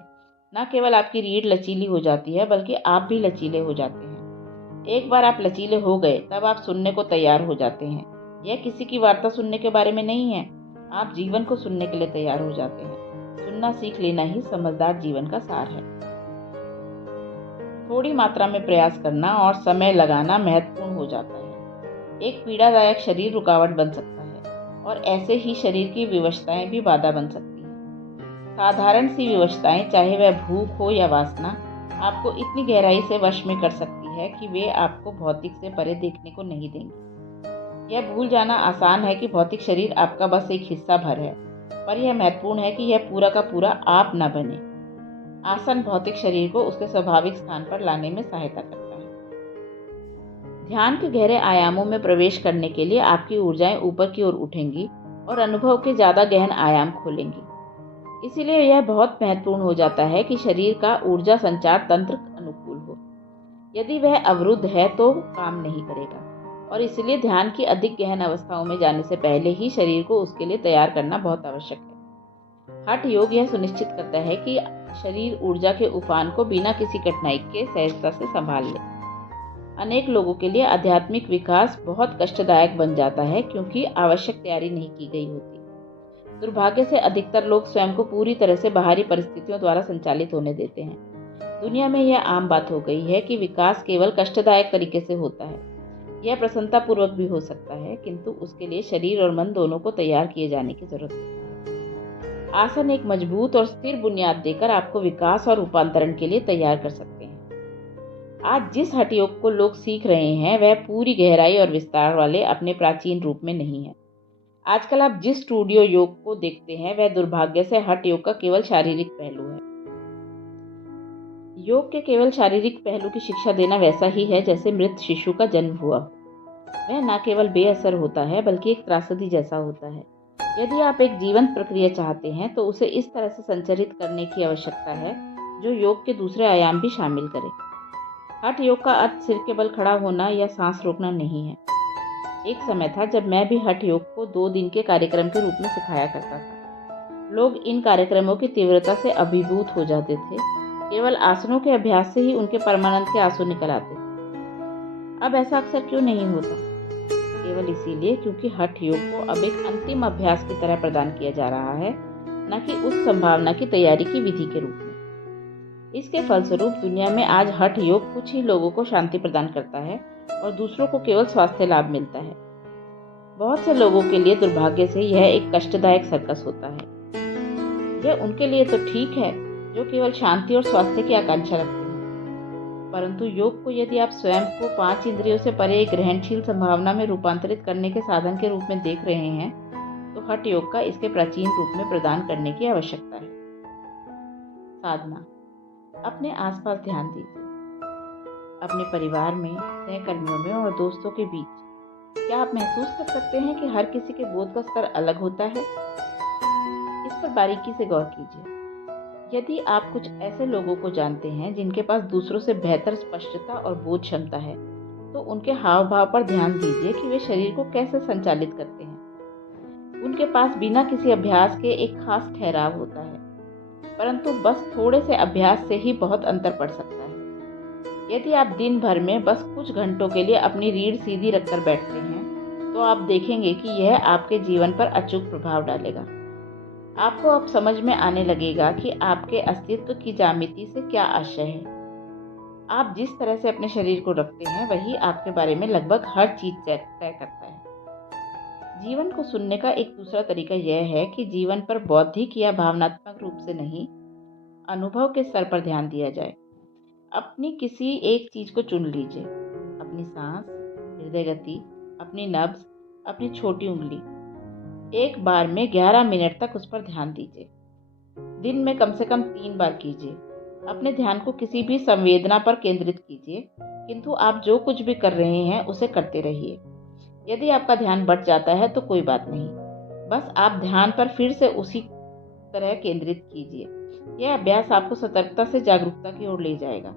न केवल आपकी रीढ़ लचीली हो जाती है, बल्कि आप भी लचीले हो जाते हैं। एक बार आप लचीले हो गए तब आप सुनने को तैयार हो जाते हैं। यह किसी की वार्ता सुनने के बारे में नहीं है, आप जीवन को सुनने के लिए तैयार हो जाते हैं। सुनना सीख लेना ही समझदार जीवन का सार है। थोड़ी मात्रा में प्रयास करना और समय लगाना महत्वपूर्ण हो जाता है। एक पीड़ादायक शरीर रुकावट बन सकता है और ऐसे ही शरीर की विवशताएं भी बाधा बन सकती हैं। साधारण सी विवशताएं, चाहे वह भूख हो या वासना, आपको इतनी गहराई से वश में कर सकती है कि वे आपको भौतिक से परे देखने को नहीं देंगी। यह भूल जाना आसान है कि भौतिक शरीर आपका बस एक हिस्सा भर है, पर यह महत्वपूर्ण है कि यह पूरा का पूरा आप न बने। आसन भौतिक शरीर को उसके स्वाभाविक स्थान पर लाने में सहायता करता है। ध्यान के गहरे आयामों में प्रवेश करने के लिए आपकी ऊर्जाएं ऊपर की ओर उठेंगी और अनुभव के ज्यादा गहन आयाम खोलेंगी। इसीलिए यह बहुत महत्वपूर्ण हो जाता है कि शरीर का ऊर्जा संचार तंत्र अनुकूल हो। यदि वह अवरुद्ध है तो काम नहीं करेगा, और इसलिए ध्यान की अधिक गहन अवस्थाओं में जाने से पहले ही शरीर को उसके लिए तैयार करना बहुत आवश्यक है। हठ योग यह सुनिश्चित करता है कि शरीर ऊर्जा के उफान को बिना किसी कठिनाई के सहजता से संभाल ले। अनेक लोगों के लिए आध्यात्मिक विकास बहुत कष्टदायक बन जाता है, क्योंकि आवश्यक तैयारी नहीं की गई होती। दुर्भाग्य से अधिकतर लोग स्वयं को पूरी तरह से बाहरी परिस्थितियों द्वारा संचालित होने देते हैं। दुनिया में यह आम बात हो गई है कि विकास केवल कष्टदायक तरीके से होता है। यह प्रसन्नतापूर्वक भी हो सकता है, किंतु उसके लिए शरीर और मन दोनों को तैयार किए जाने की जरूरत है। आसन एक मजबूत और स्थिर बुनियाद देकर आपको विकास और रूपांतरण के लिए तैयार कर सकते हैं। आज जिस हठ योग को लोग सीख रहे हैं वह पूरी गहराई और विस्तार वाले अपने प्राचीन रूप में नहीं है। आजकल आप जिस स्टूडियो योग को देखते हैं वह दुर्भाग्य से हठ योग का केवल शारीरिक पहलू है। योग के केवल शारीरिक पहलू की शिक्षा देना वैसा ही है जैसे मृत शिशु का जन्म हुआ। वह न केवल बेअसर होता है बल्कि एक त्रासदी जैसा होता है। यदि आप एक जीवंत प्रक्रिया चाहते हैं तो उसे इस तरह से संचारित करने की आवश्यकता है जो योग के दूसरे आयाम भी शामिल करे। हठ योग का अर्थ सिर के बल खड़ा होना या सांस रोकना नहीं है। एक समय था जब मैं भी हठ योग को 2 दिन के कार्यक्रम के रूप में सिखाया करता था। लोग इन कार्यक्रमों की तीव्रता से अभिभूत हो जाते थे। केवल आसनों के अभ्यास से ही उनके परमानंद के आंसू निकल आते थे। अब ऐसा अक्सर क्यों नहीं होता? केवल इसीलिए क्योंकि हठ योग को अब एक अंतिम अभ्यास की तरह प्रदान किया जा रहा है, न कि उस संभावना की तैयारी की विधि के रूप में। इसके फलस्वरूप दुनिया में आज हठ योग कुछ ही लोगों को शांति प्रदान करता है और दूसरों को केवल स्वास्थ्य लाभ मिलता है। बहुत से लोगों के लिए दुर्भाग्य से यह एक कष्टदायक सर्कस होता है। यह उनके लिए तो ठीक है जो केवल शांति और स्वास्थ्य की आकांक्षा रखते हैं, परंतु योग को यदि आप स्वयं को 5 इंद्रियों से परे एक ग्रहणशील संभावना में रूपांतरित करने के साधन के रूप में देख रहे हैं, तो हठ योग का इसके प्राचीन रूप में प्रदान करने की आवश्यकता है। साधना। अपने आसपास ध्यान दीजिए। अपने परिवार में, सहकर्मियों में और दोस्तों के बीच क्या आप महसूस कर सकते हैं कि हर किसी के बोध का स्तर अलग होता है? इस पर बारीकी से गौर कीजिए। यदि आप कुछ ऐसे लोगों को जानते हैं जिनके पास दूसरों से बेहतर स्पष्टता और बोध क्षमता है, तो उनके हाव भाव पर ध्यान दीजिए कि वे शरीर को कैसे संचालित करते हैं। उनके पास बिना किसी अभ्यास के एक खास ठहराव होता है, परंतु बस थोड़े से अभ्यास से ही बहुत अंतर पड़ सकता है। यदि आप दिन भर में बस कुछ घंटों के लिए अपनी रीढ़ सीधी रखकर बैठते हैं, तो आप देखेंगे कि यह आपके जीवन पर अचूक प्रभाव डालेगा। आपको अब समझ में आने लगेगा कि आपके अस्तित्व की ज्यामिति से क्या आशय है। आप जिस तरह से अपने शरीर को रखते हैं, वही आपके बारे में लगभग हर चीज तय करता है। जीवन को सुनने का एक दूसरा तरीका यह है कि जीवन पर बौद्धिक या भावनात्मक रूप से नहीं, अनुभव के स्तर पर ध्यान दिया जाए। अपनी किसी एक चीज को चुन लीजिए। अपनी सांस, हृदय गति, अपनी नब्ज, अपनी छोटी उंगली। एक बार में 11 मिनट तक उस पर ध्यान दीजिए। दिन में कम से कम 3 बार कीजिए। अपने ध्यान को किसी भी संवेदना पर केंद्रित कीजिए, किंतु आप जो कुछ भी कर रहे हैं उसे करते रहिए। यदि आपका ध्यान बढ़ जाता है तो कोई बात नहीं, बस आप ध्यान पर फिर से उसी तरह केंद्रित कीजिए। यह अभ्यास आपको सतर्कता से जागरूकता की ओर ले जाएगा।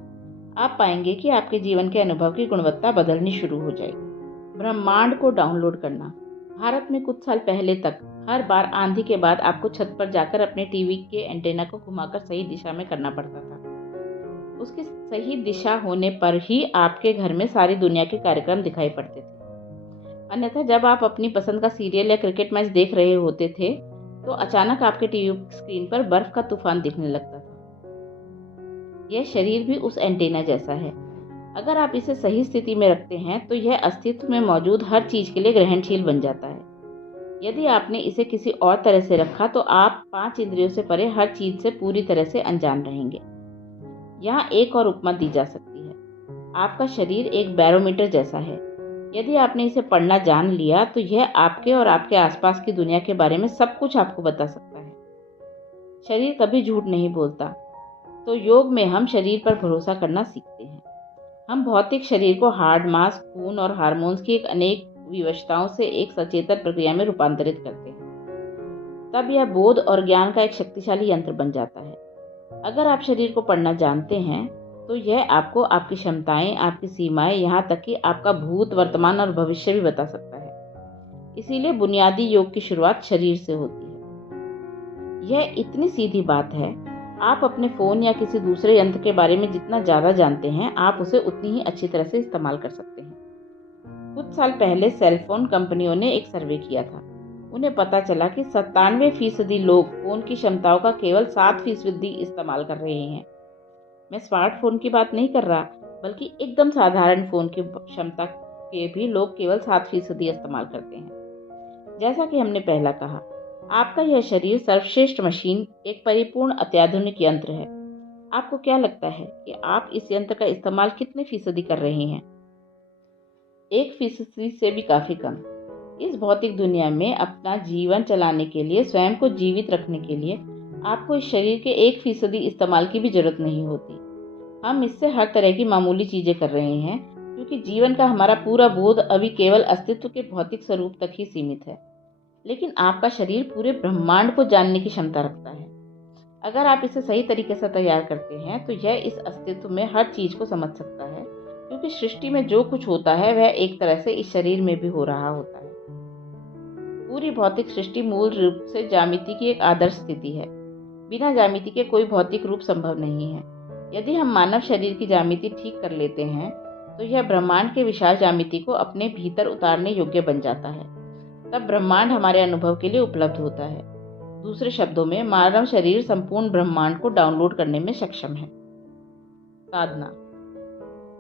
आप पाएंगे कि आपके जीवन के अनुभव की गुणवत्ता बदलनी शुरू हो जाएगी। ब्रह्मांड को डाउनलोड करना। भारत में कुछ साल पहले तक हर बार आंधी के बाद आपको छत पर जाकर अपने टीवी के एंटेना को घुमाकर सही दिशा में करना पड़ता था। उसकी सही दिशा होने पर ही आपके घर में सारी दुनिया के कार्यक्रम दिखाई पड़ते थे। अन्यथा जब आप अपनी पसंद का सीरियल या क्रिकेट मैच देख रहे होते थे, तो अचानक आपके टीवी स्क्रीन पर बर्फ का तूफान दिखने लगता था। यह शरीर भी उस एंटेना जैसा है। अगर आप इसे सही स्थिति में रखते हैं, तो यह अस्तित्व में मौजूद हर चीज के लिए ग्रहणशील बन जाता है। यदि आपने इसे किसी और तरह से रखा, तो आप 5 इंद्रियों से परे हर चीज से पूरी तरह से अनजान रहेंगे। यहाँ एक और उपमा दी जा सकती है। आपका शरीर एक बैरोमीटर जैसा है। यदि आपने इसे पढ़ना जान लिया, तो यह आपके और आपके आसपास की दुनिया के बारे में सब कुछ आपको बता सकता है। शरीर कभी झूठ नहीं बोलता। तो योग में हम शरीर पर भरोसा करना सीखते हैं। हम भौतिक शरीर को हार्ड, मांस, खून और हार्मोन्स की एक अनेक विवशताओं से एक सचेतन प्रक्रिया में रूपांतरित करते हैं। तब यह बोध और ज्ञान का एक शक्तिशाली यंत्र बन जाता है। अगर आप शरीर को पढ़ना जानते हैं, तो यह आपको आपकी क्षमताएं, आपकी सीमाएं, यहाँ तक कि आपका भूत, वर्तमान और भविष्य भी बता सकता है। इसीलिए बुनियादी योग की शुरुआत शरीर से होती है। यह इतनी सीधी बात है। आप अपने फोन या किसी दूसरे यंत्र के बारे में जितना ज्यादा जानते हैं, आप उसे उतनी ही अच्छी तरह से इस्तेमाल कर सकते हैं। कुछ साल पहले सेलफोन कंपनियों ने एक सर्वे किया था। उन्हें पता चला कि 97% लोग फोन की क्षमताओं का केवल 7% इस्तेमाल कर रहे हैं। मैं स्मार्टफोन की बात नहीं कर रहा, बल्कि एकदम साधारण फोन की क्षमता के भी लोग केवल 7% इस्तेमाल करते हैं। जैसा कि हमने पहला कहा, आपका यह शरीर सर्वश्रेष्ठ मशीन, एक परिपूर्ण अत्याधुनिक यंत्र है। आपको क्या लगता है कि आप इस यंत्र का इस्तेमाल कितने फीसदी कर रहे हैं? 1% से भी काफी कम। इस भौतिक दुनिया में अपना जीवन चलाने के लिए, स्वयं को जीवित रखने के लिए आपको इस शरीर के 1% इस्तेमाल की भी जरूरत नहीं होती। हम इससे हर तरह की मामूली चीजें कर रहे हैं, क्योंकि जीवन का हमारा पूरा बोध अभी केवल अस्तित्व के भौतिक स्वरूप तक ही सीमित है। लेकिन आपका शरीर पूरे ब्रह्मांड को जानने की क्षमता रखता है। अगर आप इसे सही तरीके से तैयार करते हैं, तो यह इस अस्तित्व में हर चीज को समझ सकता है, क्योंकि सृष्टि में जो कुछ होता है वह एक तरह से इस शरीर में भी हो रहा होता है। पूरी भौतिक सृष्टि मूल रूप से ज्यामिति की एक आदर्श स्थिति है। बिना ज्यामिति के कोई भौतिक रूप संभव नहीं है। यदि हम मानव शरीर की ज्यामिति ठीक कर लेते हैं, तो यह ब्रह्मांड के विशाल ज्यामिति को अपने भीतर उतारने योग्य बन जाता है। तब ब्रह्मांड हमारे अनुभव के लिए उपलब्ध होता है। दूसरे शब्दों में, मानव शरीर संपूर्ण ब्रह्मांड को डाउनलोड करने में सक्षम है। साधना।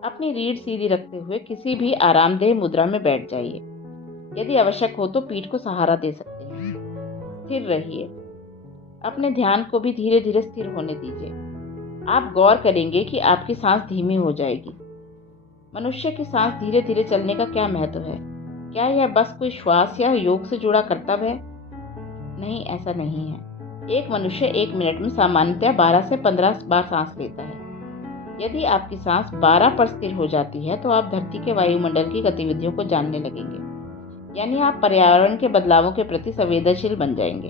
अपनी रीढ़ सीधी रखते हुए किसी भी आरामदेह मुद्रा में बैठ जाइए। यदि आवश्यक हो तो पीठ को सहारा दे सकते हैं। स्थिर रहिए। अपने ध्यान को भी धीरे धीरे स्थिर होने दीजिए। आप गौर करेंगे कि आपकी सांस धीमी हो जाएगी। मनुष्य की सांस धीरे धीरे चलने का क्या महत्व है? क्या यह बस कोई श्वास या योग से जुड़ा कर्तव्य है? नहीं, ऐसा नहीं है। एक मनुष्य 1 मिनट में सामान्यतः 12 से 15 बार सांस लेता है। यदि आपकी सांस 12 पर स्थिर हो जाती है तो आप धरती के वायुमंडल की गतिविधियों को जानने लगेंगे, यानी आप पर्यावरण के बदलावों के प्रति संवेदनशील बन जाएंगे।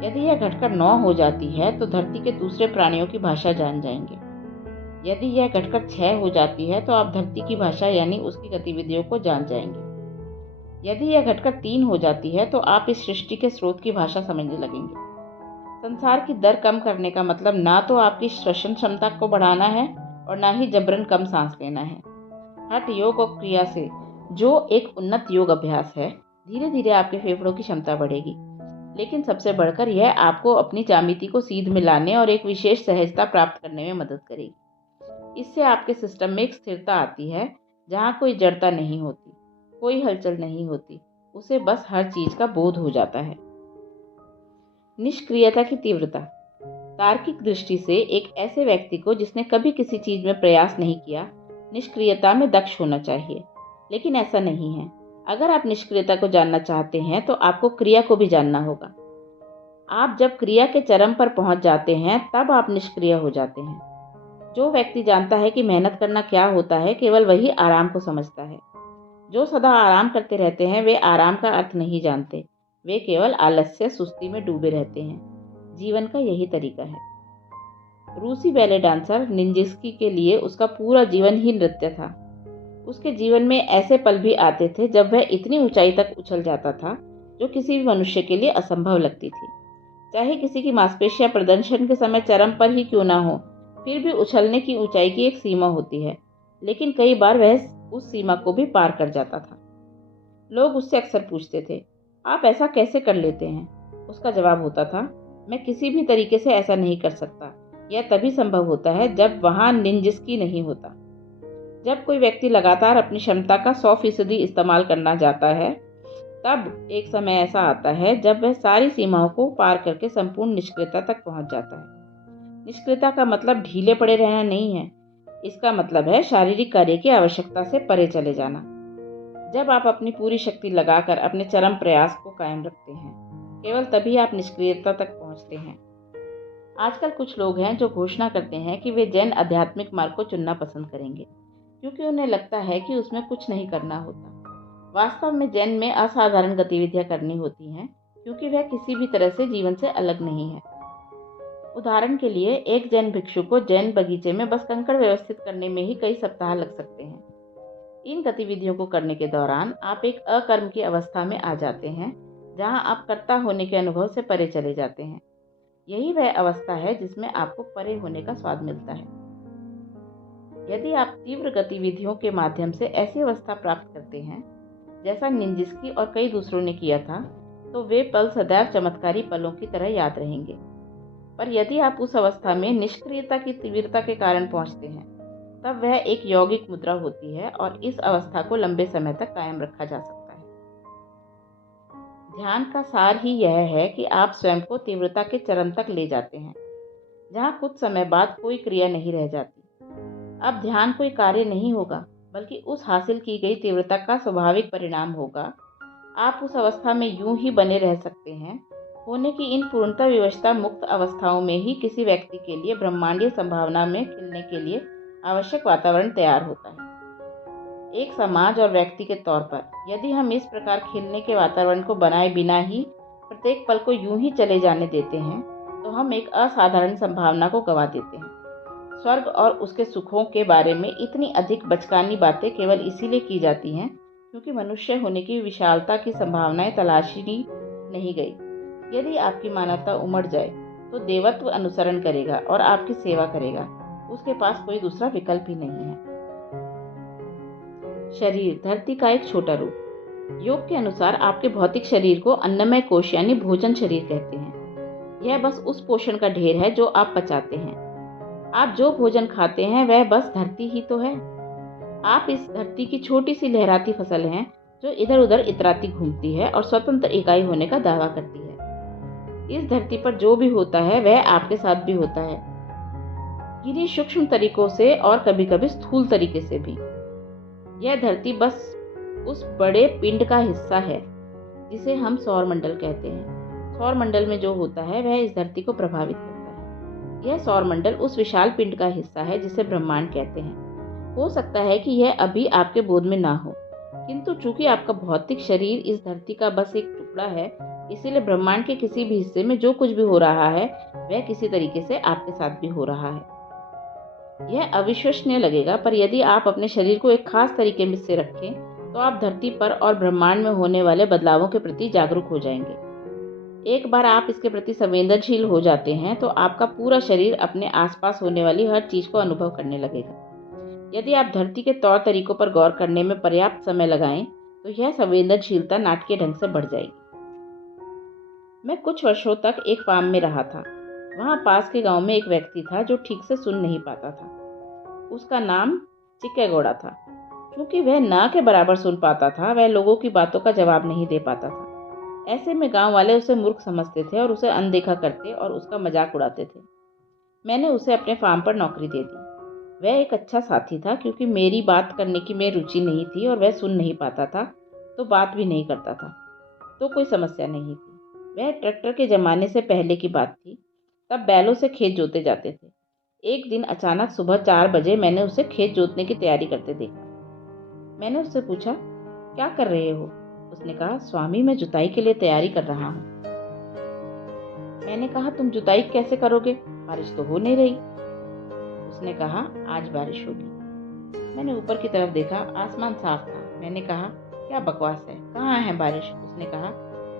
यदि यह घटकर 9 हो जाती है तो धरती के दूसरे प्राणियों की भाषा जान जाएंगे। यदि यह घटकर 6 हो जाती है तो आप धरती की भाषा यानी उसकी गतिविधियों को जान जाएंगे। यदि यह घटकर 3 हो जाती है तो आप इस सृष्टि के स्रोत की भाषा समझने लगेंगे। संसार की दर कम करने का मतलब ना तो आपकी श्वसन क्षमता को बढ़ाना है और ना ही जबरन कम सांस लेना है। हठ योग और क्रिया से, जो एक उन्नत योग अभ्यास है, धीरे धीरे आपके फेफड़ों की क्षमता बढ़ेगी, लेकिन सबसे बढ़कर यह आपको अपनी ज्यामिति को सीध में लाने और एक विशेष सहजता प्राप्त करने में मदद करेगी। इससे आपके सिस्टम में एक स्थिरता आती है जहाँ कोई जड़ता नहीं होती, कोई हलचल नहीं होती, उसे बस हर चीज का बोध हो जाता है। निष्क्रियता की तीव्रता। तार्किक दृष्टि से एक ऐसे व्यक्ति को जिसने कभी किसी चीज में प्रयास नहीं किया, निष्क्रियता में दक्ष होना चाहिए, लेकिन ऐसा नहीं है। अगर आप निष्क्रियता को जानना चाहते हैं तो आपको क्रिया को भी जानना होगा। आप जब क्रिया के चरम पर पहुंच जाते हैं तब आप निष्क्रिय हो जाते हैं। जो व्यक्ति जानता है कि मेहनत करना क्या होता है, केवल वही आराम को समझता है। जो सदा आराम करते रहते हैं वे आराम का अर्थ नहीं जानते, वे केवल आलस्य सुस्ती में डूबे रहते हैं। जीवन का यही तरीका है। रूसी बैले डांसर निंजिस्की के लिए उसका पूरा जीवन ही नृत्य था। उसके जीवन में ऐसे पल भी आते थे जब वह इतनी ऊंचाई तक उछल जाता था जो किसी भी मनुष्य के लिए असंभव लगती थी। चाहे किसी की मांसपेशियां प्रदर्शन के समय चरम पर ही क्यों ना हो, फिर भी उछलने की ऊंचाई की एक सीमा होती है, लेकिन कई बार वह उस सीमा को भी पार कर जाता था। लोग उससे अक्सर पूछते थे, आप ऐसा कैसे कर लेते हैं? उसका जवाब होता था, मैं किसी भी तरीके से ऐसा नहीं कर सकता। यह तभी संभव होता है जब वहां निंजिस्की नहीं होता। जब कोई व्यक्ति लगातार अपनी क्षमता का 100% इस्तेमाल करना चाहता है, तब एक समय ऐसा आता है जब वह सारी सीमाओं को पार करके संपूर्ण निष्क्रियता तक पहुंच जाता है। निष्क्रियता का मतलब ढीले पड़े रहना नहीं है, इसका मतलब है शारीरिक कार्य की आवश्यकता से परे चले जाना। जब आप अपनी पूरी शक्ति लगाकर अपने चरम प्रयास को कायम रखते हैं, केवल तभी आप निष्क्रियता तक पहुंचते हैं। आजकल कुछ लोग हैं जो घोषणा करते हैं कि वे जैन आध्यात्मिक मार्ग को चुनना पसंद करेंगे क्योंकि उन्हें लगता है कि उसमें कुछ नहीं करना होता। वास्तव में जैन में असाधारण गतिविधियां करनी होती हैं क्योंकि वह किसी भी तरह से जीवन से अलग नहीं है। उदाहरण के लिए, एक जैन भिक्षु को जैन बगीचे में बस कंकड़ व्यवस्थित करने में ही कई सप्ताह लग सकते हैं। इन गतिविधियों को करने के दौरान आप एक अकर्म की अवस्था में आ जाते हैं जहां आप कर्ता होने के अनुभव से परे चले जाते हैं। यही वह अवस्था है जिसमें आपको परे होने का स्वाद मिलता है। यदि आप तीव्र गतिविधियों के माध्यम से ऐसी अवस्था प्राप्त करते हैं जैसा निंजिस्की और कई दूसरों ने किया था, तो वे पल सदैव चमत्कारी पलों की तरह याद रहेंगे। पर यदि आप उस अवस्था में निष्क्रियता की तीव्रता के कारण पहुंचते हैं, तब वह एक यौगिक मुद्रा होती है और इस अवस्था को लंबे समय तक कायम रखा जा सकता है। ध्यान का सार ही यह है कि आप स्वयं को तीव्रता के चरम तक ले जाते हैं, जहां कुछ समय बाद कोई क्रिया नहीं रह जाती। अब ध्यान कोई कार्य नहीं होगा, बल्कि उस हासिल की गई तीव्रता का स्वाभाविक परिणाम होगा। आप उस अवस्था में यूं ही बने रह सकते हैं। होने की इन पूर्णतः विवशता मुक्त अवस्थाओं में ही किसी व्यक्ति के लिए ब्रह्मांडीय संभावना में खिलने के लिए आवश्यक वातावरण तैयार होता है। एक समाज और व्यक्ति के तौर पर यदि हम इस प्रकार खिलने के वातावरण को बनाए बिना ही प्रत्येक पल को यूं ही चले जाने देते हैं, तो हम एक असाधारण संभावना को गंवा देते हैं। स्वर्ग और उसके सुखों के बारे में इतनी अधिक बचकानी बातें केवल इसीलिए की जाती हैं क्योंकि मनुष्य होने की विशालता की संभावनाएं तलाशी नहीं गई। यदि आपकी मानवता उमड़ जाए तो देवत्व अनुसरण करेगा और आपकी सेवा करेगा। उसके पास कोई दूसरा विकल्प ही नहीं है। शरीर धरती का एक छोटा रूप। योग के अनुसार आपके भौतिक शरीर को अन्नमय कोश यानी भोजन शरीर कहते हैं। यह बस उस पोषण का ढेर है जो आप पचाते हैं। आप जो भोजन खाते हैं वह बस धरती ही तो है। आप इस धरती की छोटी सी लहराती फसल हैं जो इधर उधर इतराती घूमती है और स्वतंत्र इकाई होने का दावा करती है। इस धरती पर जो भी होता है वह आपके साथ भी होता है, किन्हीं सूक्ष्म तरीकों से और कभी कभी स्थूल तरीके से भी। यह धरती बस उस बड़े पिंड का हिस्सा है जिसे हम सौरमंडल कहते हैं। सौरमंडल में जो होता है वह इस धरती को प्रभावित करता है। यह सौरमंडल उस विशाल पिंड का हिस्सा है जिसे ब्रह्मांड कहते हैं। हो सकता है कि यह अभी आपके बोध में ना हो, किंतु चूंकि आपका भौतिक शरीर इस धरती का बस एक टुकड़ा है, इसीलिए ब्रह्मांड के किसी भी हिस्से में जो कुछ भी हो रहा है वह किसी तरीके से आपके साथ भी हो रहा है। यह अविश्वसनीय लगेगा, पर यदि आप अपने शरीर को एक खास तरीके से रखें तो आप धरती पर और ब्रह्मांड में होने वाले बदलावों के प्रति जागरूक हो जाएंगे। एक बार आप इसके प्रति संवेदनशील हो जाते हैं तो आपका पूरा शरीर अपने आसपास होने वाली हर चीज को अनुभव करने लगेगा। यदि आप धरती के तौर तरीकों पर गौर करने में पर्याप्त समय लगाएं तो यह संवेदनशीलता नाटकीय ढंग से बढ़ जाएगी। मैं कुछ वर्षों तक एक फार्म में रहा था। वहां पास के गांव में एक व्यक्ति था जो ठीक से सुन नहीं पाता था। उसका नाम चिक्केगौड़ा था। क्योंकि वह ना के बराबर सुन पाता था, वह लोगों की बातों का जवाब नहीं दे पाता था। ऐसे में गांव वाले उसे मूर्ख समझते थे और उसे अनदेखा करते और उसका मजाक उड़ाते थे। मैंने उसे अपने फार्म पर नौकरी दे दी। वह एक अच्छा साथी था, क्योंकि मेरी बात करने की में रुचि नहीं थी और वह सुन नहीं पाता था तो बात भी नहीं करता था, तो कोई समस्या नहीं थी। वह ट्रैक्टर के जमाने से पहले की बात थी, तब बैलों से खेत जोते जाते थे। एक दिन अचानक सुबह 4 बजे मैंने उसे खेत जोतने की तैयारी करते देखा। मैंने उससे पूछा, क्या कर रहे हो? उसने कहा, स्वामी मैं जुताई के लिए तैयारी कर रहा हूँ। मैंने कहा, तुम जुताई कैसे करोगे? बारिश तो हो नहीं रही। उसने कहा, आज बारिश होगी। मैंने ऊपर की तरफ देखा, आसमान साफ था। मैंने कहा, क्या बकवास है, कहाँ है बारिश? उसने कहा,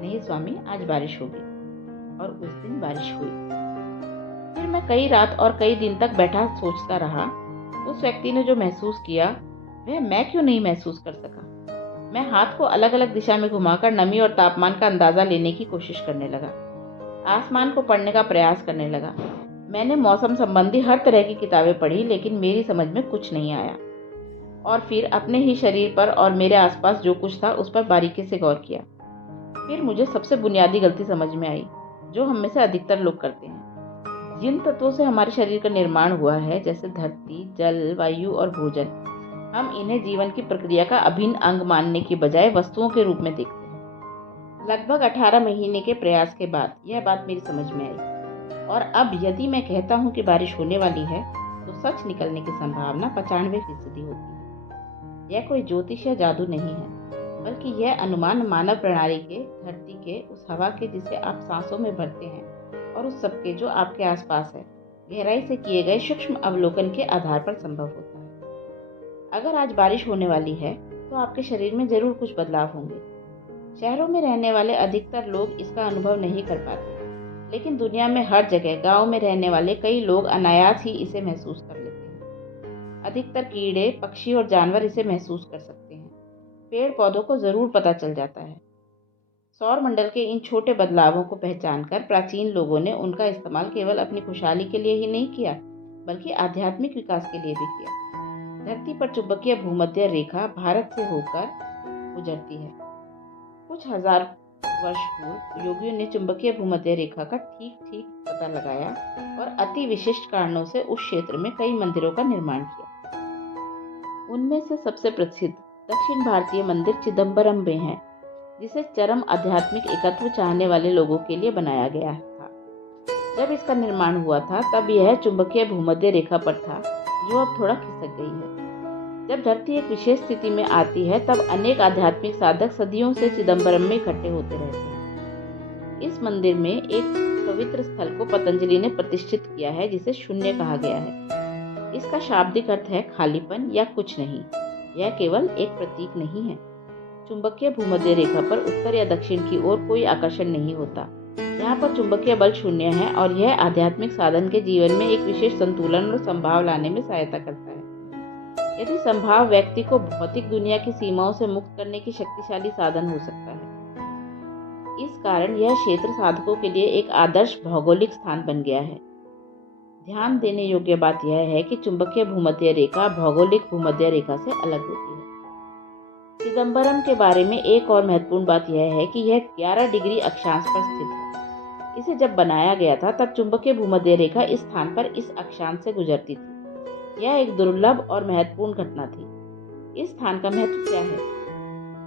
नहीं स्वामी, आज बारिश होगी। और उस दिन बारिश हुई। फिर मैं कई रात और कई दिन तक बैठा सोचता रहा। उस व्यक्ति ने जो महसूस किया वह मैं क्यों नहीं महसूस कर सका। मैं हाथ को अलग अलग दिशा में घुमाकर नमी और तापमान का अंदाजा लेने की कोशिश करने लगा। आसमान को पढ़ने का प्रयास करने लगा। मैंने मौसम संबंधी हर तरह की किताबें पढ़ी, लेकिन मेरी समझ में कुछ नहीं आया। और फिर अपने ही शरीर पर और मेरे आसपास जो कुछ था उस पर बारीकी से गौर किया। फिर मुझे सबसे बुनियादी गलती समझ में आई, जो हम में से अधिकतर लोग करते हैं। जिन तत्वों से हमारे शरीर का निर्माण हुआ है, जैसे धरती, जल, वायु और भोजन, हम इन्हें जीवन की प्रक्रिया का अभिन्न अंग मानने की बजाय वस्तुओं के रूप में देखते हैं। लगभग 18 महीने के प्रयास के बाद यह बात मेरी समझ में आई। और अब यदि मैं कहता हूँ कि बारिश होने वाली है तो सच निकलने की संभावना 95% होती है। यह कोई ज्योतिष या जादू नहीं है, बल्कि यह अनुमान मानव प्रणाली के, धरती के, उस हवा के जिसे आप सांसों में भरते हैं और उस सबके जो आपके आसपास है, गहराई से किए गए सूक्ष्म अवलोकन के आधार पर संभव होता है। अगर आज बारिश होने वाली है तो आपके शरीर में जरूर कुछ बदलाव होंगे। शहरों में रहने वाले अधिकतर लोग इसका अनुभव नहीं कर पाते, लेकिन दुनिया में हर जगह गांव में रहने वाले कई लोग अनायास ही इसे महसूस कर लेते हैं। अधिकतर कीड़े, पक्षी और जानवर इसे महसूस कर सकते हैं। पेड़ पौधों को जरूर पता चल जाता है। सौरमंडल के इन छोटे बदलावों को पहचानकर प्राचीन लोगों ने उनका इस्तेमाल केवल अपनी खुशहाली के लिए ही नहीं किया, बल्कि आध्यात्मिक विकास के लिए भी किया। धरती पर चुंबकीय भूमध्य रेखा भारत से होकर गुजरती है। कुछ हजार वर्ष पूर्व योगियों ने चुंबकीय भूमध्य रेखा का ठीक ठीक पता लगाया और अति विशिष्ट कारणों से उस क्षेत्र में कई मंदिरों का निर्माण किया। उनमें से सबसे प्रसिद्ध दक्षिण भारतीय मंदिर चिदम्बरम में है, जिसे चरम आध्यात्मिक एकत्व चाहने वाले लोगों के लिए बनाया गया था। जब इसका निर्माण हुआ था तब यह चुंबकीय भूमध्य रेखा पर था, जो अब थोड़ा खिसक गई है। जब धरती एक विशेष स्थिति में आती है तब अनेक आध्यात्मिक साधक सदियों से चिदम्बरम में इकट्ठे होते रहते हैं। इस मंदिर में एक पवित्र स्थल को पतंजलि ने प्रतिष्ठित किया है, जिसे शून्य कहा गया है। इसका शाब्दिक अर्थ है खालीपन या कुछ नहीं। यह केवल एक प्रतीक नहीं है। चुंबकीय भूमध्य रेखा पर उत्तर या दक्षिण की ओर कोई आकर्षण नहीं होता। यहाँ पर चुंबकीय बल शून्य है और यह आध्यात्मिक साधन के जीवन में एक विशेष संतुलन और संभाव लाने में सहायता करता है। यदि संभाव व्यक्ति को भौतिक दुनिया की सीमाओं से मुक्त करने की शक्तिशाली साधन हो सकता है। इस कारण यह क्षेत्र साधकों के लिए एक आदर्श भौगोलिक स्थान बन गया है। ध्यान देने योग्य बात यह है कि चुंबकीय भूमध्य रेखा भौगोलिक भूमध्य रेखा से अलग होती है। चिदम्बरम के बारे में एक और महत्वपूर्ण बात यह है कि यह 11 डिग्री अक्षांश पर स्थित है। इसे जब बनाया गया था तब चुंबकीय भूमध्य रेखा इस स्थान पर इस अक्षांश से गुजरती थी। यह एक दुर्लभ और महत्वपूर्ण घटना थी। इस स्थान का महत्व क्या है?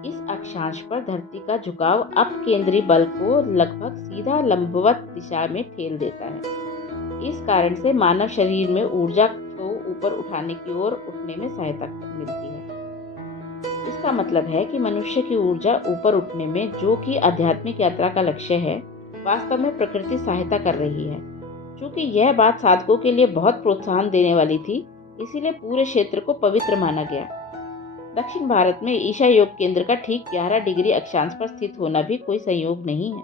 इस अक्षांश पर धरती का झुकाव अपकेंद्री बल को लगभग सीधा लंबवत दिशा में ठेल देता है। इस कारण से मानव शरीर में ऊर्जा को ऊपर उठाने की ओर उठने में सहायता मिलती है। इसका मतलब है कि मनुष्य की ऊर्जा ऊपर उठने में, जो कि आध्यात्मिक यात्रा का लक्ष्य है, वास्तव में प्रकृति सहायता कर रही है। चूंकि यह बात साधकों के लिए बहुत प्रोत्साहन देने वाली थी, इसीलिए पूरे क्षेत्र को पवित्र माना गया। दक्षिण भारत में ईशा योग केंद्र का ठीक 11 डिग्री अक्षांश पर स्थित होना भी कोई संयोग नहीं है।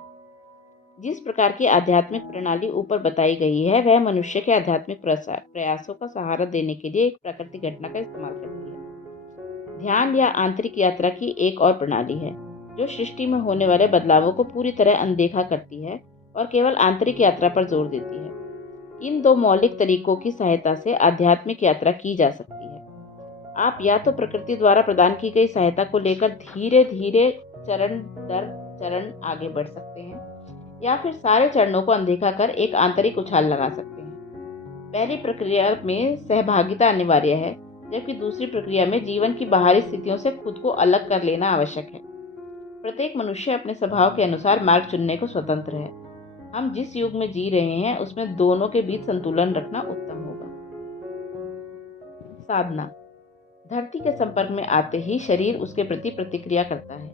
जिस प्रकार की आध्यात्मिक प्रणाली ऊपर बताई गई है, वह मनुष्य के आध्यात्मिक प्रयासों का सहारा देने के लिए एक प्राकृतिक घटना का इस्तेमाल करती है। ध्यान या आंतरिक यात्रा की एक और प्रणाली है, जो सृष्टि में होने वाले बदलावों को पूरी तरह अनदेखा करती है और केवल आंतरिक यात्रा पर जोर देती है। इन दो मौलिक तरीकों की सहायता से आध्यात्मिक यात्रा की जा सकती है। आप या तो प्रकृति द्वारा प्रदान की गई सहायता को लेकर धीरे धीरे चरण दर चरण आगे बढ़ सकते हैं, या फिर सारे चरणों को अनदेखा कर एक आंतरिक उछाल लगा सकते हैं। पहली प्रक्रिया में सहभागिता अनिवार्य है, जबकि दूसरी प्रक्रिया में जीवन की बाहरी स्थितियों से खुद को अलग कर लेना आवश्यक है। प्रत्येक मनुष्य अपने स्वभाव के अनुसार मार्ग चुनने को स्वतंत्र है। हम जिस युग में जी रहे हैं उसमें दोनों के बीच संतुलन रखना उत्तम होगा। साधना। धरती के संपर्क में आते ही शरीर उसके प्रति प्रतिक्रिया करता है।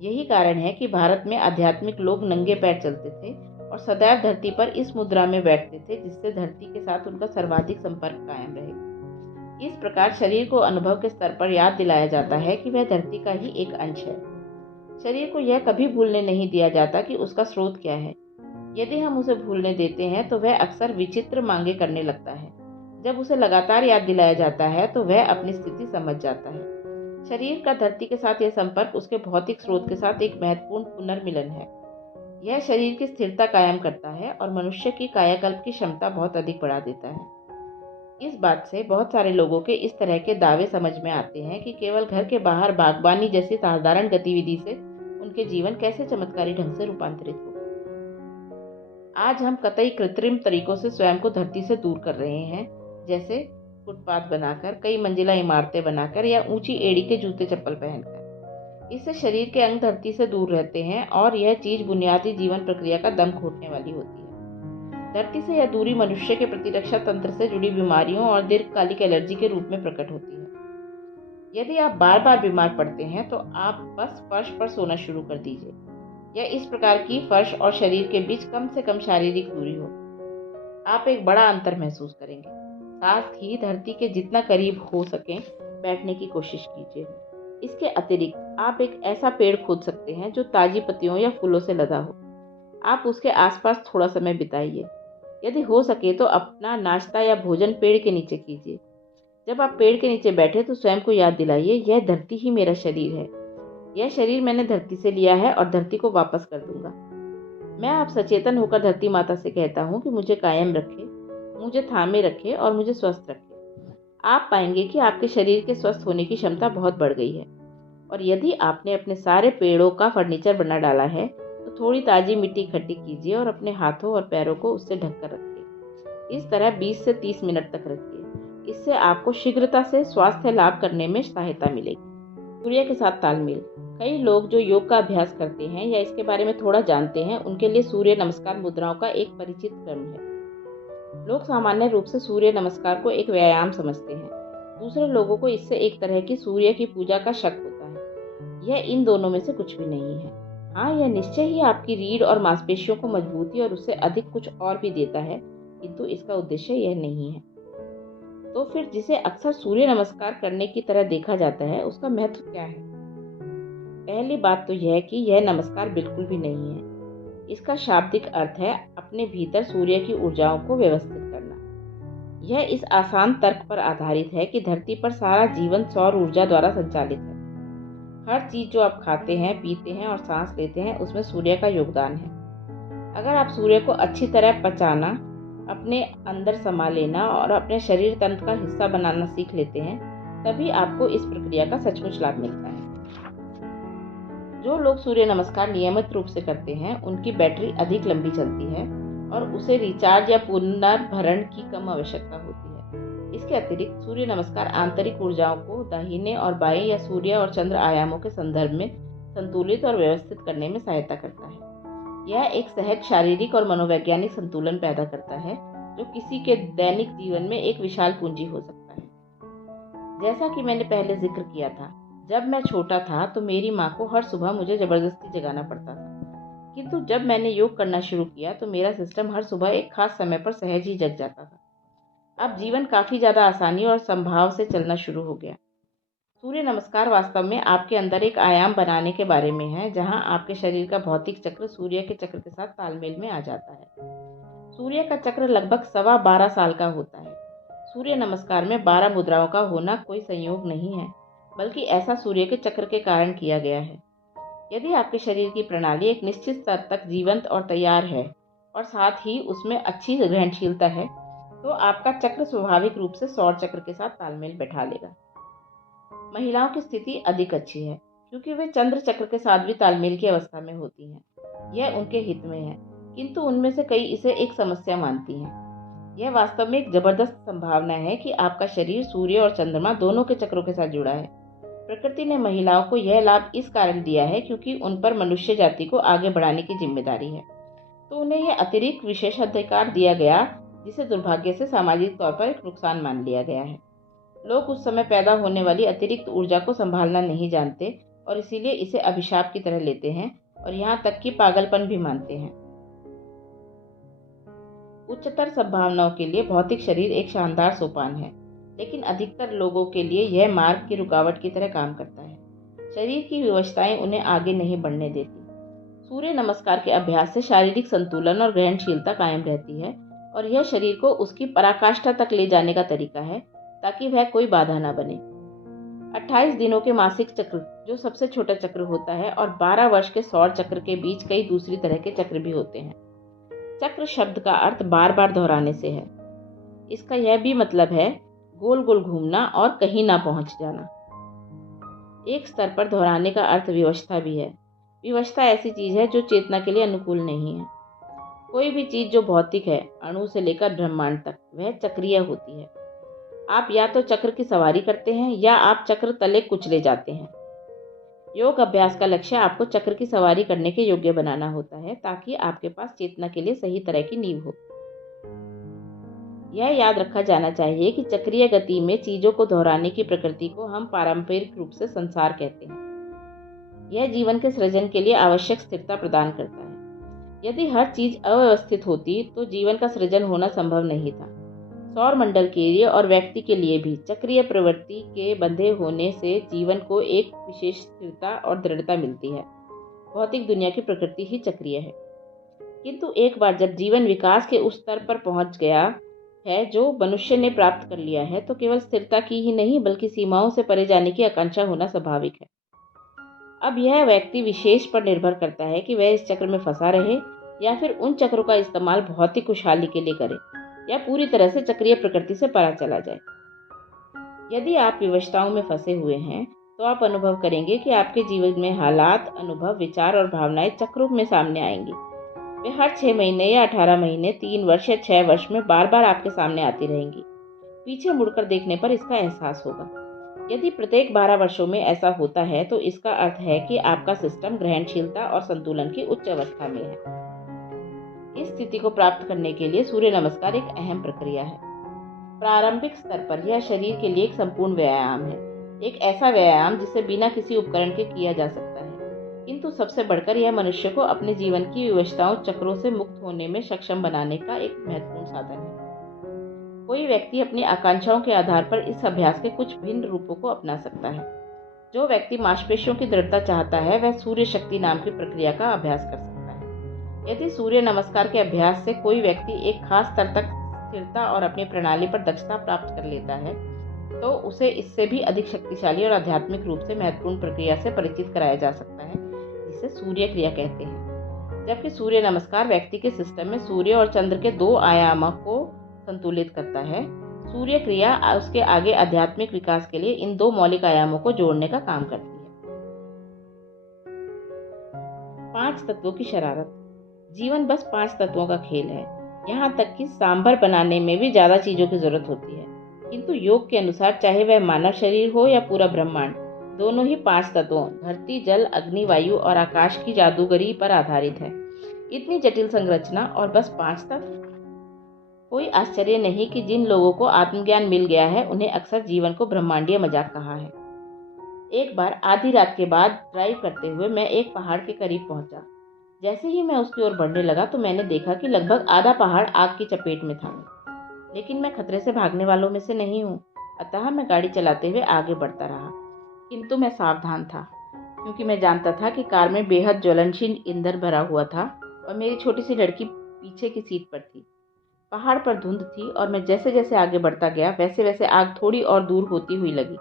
यही कारण है कि भारत में आध्यात्मिक लोग नंगे पैर चलते थे और सदैव धरती पर इस मुद्रा में बैठते थे, जिससे धरती के साथ उनका सर्वाधिक संपर्क कायम रहे। इस प्रकार शरीर को अनुभव के स्तर पर याद दिलाया जाता है कि वह धरती का ही एक अंश है। शरीर को यह कभी भूलने नहीं दिया जाता कि उसका स्रोत क्या है। यदि हम उसे भूलने देते हैं तो वह अक्सर विचित्र मांगे करने लगता है। जब उसे लगातार याद दिलाया जाता है तो वह अपनी स्थिति समझ जाता है। शरीर का धरती के साथ यह संपर्क उसके भौतिक स्रोत के साथ एक महत्वपूर्ण पुनर्मिलन है। यह शरीर की स्थिरता कायम करता है और मनुष्य की कायाकल्प की क्षमता बहुत अधिक बढ़ा देता है। इस बात से बहुत सारे लोगों के इस तरह के दावे समझ में आते हैं कि केवल घर के बाहर बागबानी जैसी साधारण गतिविधि से उनके जीवन कैसे चमत्कारी ढंग से रूपांतरित हो। आज हम कतई कृत्रिम तरीकों से स्वयं को धरती से दूर कर रहे हैं, जैसे फुटपाथ बनाकर, कई मंजिला इमारतें बनाकर या ऊंची एड़ी के जूते चप्पल पहनकर। इससे शरीर के अंग धरती से दूर रहते हैं और यह चीज बुनियादी जीवन प्रक्रिया का दम घोटने वाली होती है। धरती से यह दूरी मनुष्य के प्रतिरक्षा तंत्र से जुड़ी बीमारियों और दीर्घकालिक एलर्जी के रूप में प्रकट होती है। यदि आप बार बार बीमार पड़ते हैं तो आप बस फर्श पर सोना शुरू कर दीजिए, या इस प्रकार की फर्श और शरीर के बीच कम से कम शारीरिक दूरी हो। आप एक बड़ा अंतर महसूस करेंगे। साथ ही धरती के जितना करीब हो सके बैठने की कोशिश कीजिए। इसके अतिरिक्त आप एक ऐसा पेड़ खोद सकते हैं जो ताजी पत्तियों या फूलों से लदा हो। आप उसके आसपास थोड़ा समय बिताइए। यदि हो सके तो अपना नाश्ता या भोजन पेड़ के नीचे कीजिए। जब आप पेड़ के नीचे बैठे तो स्वयं को याद दिलाइए, यह धरती ही मेरा शरीर है। यह शरीर मैंने धरती से लिया है और धरती को वापस कर दूंगा। मैं आप सचेतन होकर धरती माता से कहता हूँ कि मुझे कायम रखे, मुझे थामे रखे और मुझे स्वस्थ रखे। आप पाएंगे कि आपके शरीर के स्वस्थ होने की क्षमता बहुत बढ़ गई है। और यदि आपने अपने सारे पेड़ों का फर्नीचर बना डाला है तो थोड़ी ताजी मिट्टी इकट्ठी कीजिए और अपने हाथों और पैरों को उससे ढककर रखिए। इस तरह 20 से 30 मिनट तक रखिए। इससे आपको शीघ्रता से स्वास्थ्य लाभ करने में सहायता मिलेगी। सूर्य के साथ तालमेल। कई लोग जो योग का अभ्यास करते हैं या इसके बारे में थोड़ा जानते हैं, उनके लिए सूर्य नमस्कार मुद्राओं का एक परिचित क्रम है। लोग सामान्य रूप से सूर्य नमस्कार को एक व्यायाम समझते हैं। दूसरे लोगों को इससे एक तरह की सूर्य की पूजा का शक होता है। यह इन दोनों में से कुछ भी नहीं है। हाँ, यह निश्चय ही आपकी रीढ़ और मांसपेशियों को मजबूती और उससे अधिक कुछ और भी देता है, किंतु इसका उद्देश्य यह नहीं है। तो फिर जिसे अक्सर सूर्य नमस्कार करने की तरह देखा जाता है, उसका महत्व क्या है? पहली बात तो यह कि यह नमस्कार बिल्कुल भी नहीं है। इसका शाब्दिक अर्थ है अपने भीतर सूर्य की ऊर्जाओं को व्यवस्थित करना। यह इस आसान तर्क पर आधारित है कि धरती पर सारा जीवन सौर ऊर्जा द्वारा संचालित है। हर चीज जो आप खाते हैं, पीते हैं और सांस लेते हैं, उसमें सूर्य का योगदान है। अगर आप सूर्य को अच्छी तरह पचाना, अपने अंदर समा लेना और अपने शरीर तंत्र का हिस्सा बनाना सीख लेते हैं, तभी आपको इस प्रक्रिया का सचमुच लाभ मिलता है। जो लोग सूर्य नमस्कार नियमित रूप से करते हैं उनकी बैटरी अधिक लंबी चलती है और उसे रिचार्ज या पुनर्भरण की कम आवश्यकता होती है। इसके अतिरिक्त सूर्य नमस्कार आंतरिक ऊर्जाओं को दाहिने और बाएं या सूर्य और चंद्र आयामों के संदर्भ में संतुलित और व्यवस्थित करने में सहायता करता है। यह एक सहज शारीरिक और मनोवैज्ञानिक संतुलन पैदा करता है जो किसी के दैनिक जीवन में एक विशाल पूंजी हो सकता है। जैसा कि मैंने पहले जिक्र किया था, जब मैं छोटा था तो मेरी माँ को हर सुबह मुझे जबरदस्ती जगाना पड़ता था, किंतु जब मैंने योग करना शुरू किया तो मेरा सिस्टम हर सुबह एक खास समय पर सहज ही जग जाता था। अब जीवन काफ़ी ज़्यादा आसानी और संभाव से चलना शुरू हो गया। सूर्य नमस्कार वास्तव में आपके अंदर एक आयाम बनाने के बारे में है जहां आपके शरीर का भौतिक चक्र सूर्य के चक्र के साथ तालमेल में आ जाता है। सूर्य का चक्र लगभग 12.25 साल का होता है। सूर्य नमस्कार में 12 मुद्राओं का होना कोई संयोग नहीं है, बल्कि ऐसा सूर्य के चक्र के कारण किया गया है। यदि आपके शरीर की प्रणाली एक निश्चित स्तर तक जीवंत और तैयार है और साथ ही उसमें अच्छी ग्रहणशीलता है, तो आपका चक्र स्वाभाविक रूप से सौर चक्र के साथ तालमेल बैठा लेगा। महिलाओं की स्थिति अधिक अच्छी है क्योंकि वे चंद्र चक्र के साथ भी तालमेल की अवस्था में होती हैं। यह उनके हित में है, किंतु उनमें से कई इसे एक समस्या मानती हैं। यह वास्तव में एक जबरदस्त संभावना है कि आपका शरीर सूर्य और चंद्रमा दोनों के चक्रों के साथ जुड़ा है। प्रकृति ने महिलाओं को यह लाभ इस कारण दिया है क्योंकि उन पर मनुष्य जाति को आगे बढ़ाने की जिम्मेदारी है, तो उन्हें यह अतिरिक्त विशेषाधिकार दिया गया जिसे दुर्भाग्य से सामाजिक तौर पर एक नुकसान मान लिया गया है। लोग उस समय पैदा होने वाली अतिरिक्त ऊर्जा को संभालना नहीं जानते और इसीलिए इसे अभिशाप की तरह लेते हैं और यहाँ तक कि पागलपन भी मानते हैं। उच्चतर संभावनाओं के लिए भौतिक शरीर एक शानदार सोपान है, लेकिन अधिकतर लोगों के लिए यह मार्ग की रुकावट की तरह काम करता है। शरीर की विवशताएं उन्हें आगे नहीं बढ़ने देती। सूर्य नमस्कार के अभ्यास से शारीरिक संतुलन और ग्रहणशीलता कायम रहती है और यह शरीर को उसकी पराकाष्ठा तक ले जाने का तरीका है ताकि वह कोई बाधा न बने। 28 दिनों के मासिक चक्र जो सबसे छोटा चक्र होता है और 12 वर्ष के सौर चक्र के बीच कई दूसरी तरह के चक्र भी होते हैं। चक्र शब्द का अर्थ बार बार दोहराने से है। इसका यह भी मतलब है गोल गोल घूमना और कहीं ना पहुंच जाना। एक स्तर पर दोहराने का अर्थ विवशता भी है। विवशता ऐसी चीज है जो चेतना के लिए अनुकूल नहीं है। कोई भी चीज जो भौतिक है, अणु से लेकर ब्रह्मांड तक, वह चक्रीय होती है। आप या तो चक्र की सवारी करते हैं या आप चक्र तले कुचले जाते हैं। योग अभ्यास का लक्ष्य आपको चक्र की सवारी करने के योग्य बनाना होता है ताकि आपके पास चेतना के लिए सही तरह की नींव हो। यह याद रखा जाना चाहिए कि चक्रीय गति में चीजों को दोहराने की प्रकृति को हम पारंपरिक रूप से संसार कहते हैं। यह जीवन के सृजन के लिए आवश्यक स्थिरता प्रदान करता है। यदि हर चीज अव्यवस्थित होती तो जीवन का सृजन होना संभव नहीं था। सौर मंडल के लिए और व्यक्ति के लिए भी चक्रीय प्रवृत्ति के बंधे होने से जीवन को एक विशेष स्थिरता और दृढ़ता मिलती है। भौतिक दुनिया की प्रकृति ही चक्रीय है, किंतु एक बार जब जीवन विकास के उस स्तर पर पहुंच गया है जो मनुष्य ने प्राप्त कर लिया है, तो केवल स्थिरता की ही नहीं बल्कि सीमाओं से परे जाने की आकांक्षा होना स्वाभाविक है। अब यह व्यक्ति विशेष पर निर्भर करता है कि वह इस चक्र में फंसा रहे या फिर उन चक्रों का इस्तेमाल भौतिक खुशहाली के लिए करे या पूरी तरह से चक्रीय प्रकृति से परा चला जाए। यदि आप विवशताओं में फंसे हुए हैं तो आप अनुभव करेंगे कि आपके जीवन में हालात, अनुभव, विचार और भावनाएं चक्रों में सामने आएंगी। वे हर 6 महीने या 18 महीने, 3 वर्ष या 6 वर्ष में बार बार आपके सामने आती रहेंगी। पीछे मुड़कर देखने पर इसका एहसास होगा। यदि प्रत्येक 12 वर्षों में ऐसा होता है तो इसका अर्थ है कि आपका सिस्टम ग्रहणशीलता और संतुलन की उच्च अवस्था में है। इस स्थिति को प्राप्त करने के लिए सूर्य नमस्कार एक अहम प्रक्रिया है। प्रारंभिक स्तर पर यह शरीर के लिए एक संपूर्ण व्यायाम है, एक ऐसा व्यायाम जिसे बिना किसी उपकरण के किया जा सकता है, किंतु सबसे बढ़कर यह मनुष्य को अपने जीवन की विवशताओं चक्रों से मुक्त होने में सक्षम बनाने का एक महत्वपूर्ण साधन है। कोई व्यक्ति अपनी आकांक्षाओं के आधार पर इस अभ्यास के कुछ भिन्न रूपों को अपना सकता है। जो व्यक्ति मांसपेशियों की दृढ़ता चाहता है वह सूर्य शक्ति नाम की प्रक्रिया का अभ्यास कर सकता है। यदि सूर्य नमस्कार के अभ्यास से कोई व्यक्ति एक खास स्तर तक स्थिरता और अपनी प्रणाली पर दक्षता प्राप्त कर लेता है तो उसे इससे भी अधिक शक्तिशाली और आध्यात्मिक रूप से महत्वपूर्ण प्रक्रिया से परिचित कराया जा सकता है जिसे सूर्य क्रिया कहते हैं। जबकि सूर्य नमस्कार व्यक्ति के सिस्टम में सूर्य और चंद्र के 2 आयामों को संतुलित करता है, सूर्य क्रिया उसके आगे आध्यात्मिक विकास के लिए इन 2 मौलिक आयामों को जोड़ने का काम करती है। 5 तत्वों की शरारत। जीवन बस 5 तत्वों का खेल है। यहाँ तक कि सांभर बनाने में भी ज़्यादा चीज़ों की ज़रूरत होती है। किंतु योग के अनुसार चाहे वह मानव शरीर हो या पूरा ब्रह्मांड, दोनों ही 5 तत्वों धरती, जल, अग्नि, वायु और आकाश की जादूगरी पर आधारित है। इतनी जटिल संरचना और बस 5 तत्व। कोई आश्चर्य नहीं कि जिन लोगों को आत्मज्ञान मिल गया है उन्हें अक्सर जीवन को ब्रह्मांडीय मजाक कहा है। एक बार आधी रात के बाद ड्राइव करते हुए मैं एक पहाड़ के करीब पहुंचा। जैसे ही मैं उसकी ओर बढ़ने लगा तो मैंने देखा कि लगभग आधा पहाड़ आग की चपेट में था। लेकिन मैं खतरे से भागने वालों में से नहीं हूँ, अतः मैं गाड़ी चलाते हुए आगे बढ़ता रहा। किंतु मैं सावधान था, क्योंकि मैं जानता था कि कार में बेहद ज्वलनशील ईंधन भरा हुआ था और मेरी छोटी सी लड़की पीछे की सीट पर थी। पहाड़ पर धुंध थी और मैं जैसे जैसे आगे बढ़ता गया वैसे वैसे आग थोड़ी और दूर होती हुई लगी।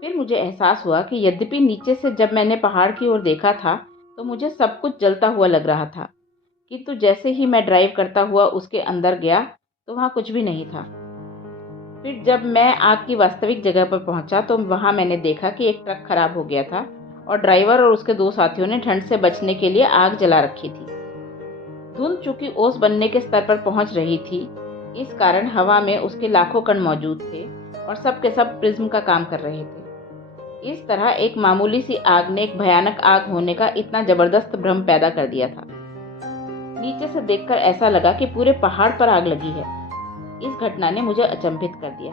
फिर मुझे एहसास हुआ कि यद्यपि नीचे से जब मैंने पहाड़ की ओर देखा था तो मुझे सब कुछ जलता हुआ लग रहा था, किंतु जैसे ही मैं ड्राइव करता हुआ उसके अंदर गया तो वहाँ कुछ भी नहीं था। फिर जब मैं आग की वास्तविक जगह पर पहुंचा तो वहाँ मैंने देखा कि एक ट्रक खराब हो गया था और ड्राइवर और उसके 2 साथियों ने ठंड से बचने के लिए आग जला रखी थी। धुंध चूंकि ओस बनने के स्तर पर पहुंच रही थी, इस कारण हवा में उसके लाखों कण मौजूद थे और सब के सब प्रिज्म का काम कर रहे थे। इस तरह एक मामूली सी आग ने एक भयानक आग होने का इतना जबरदस्त भ्रम पैदा कर दिया था। नीचे से देखकर ऐसा लगा कि पूरे पहाड़ पर आग लगी है। इस घटना ने मुझे अचंभित कर दिया।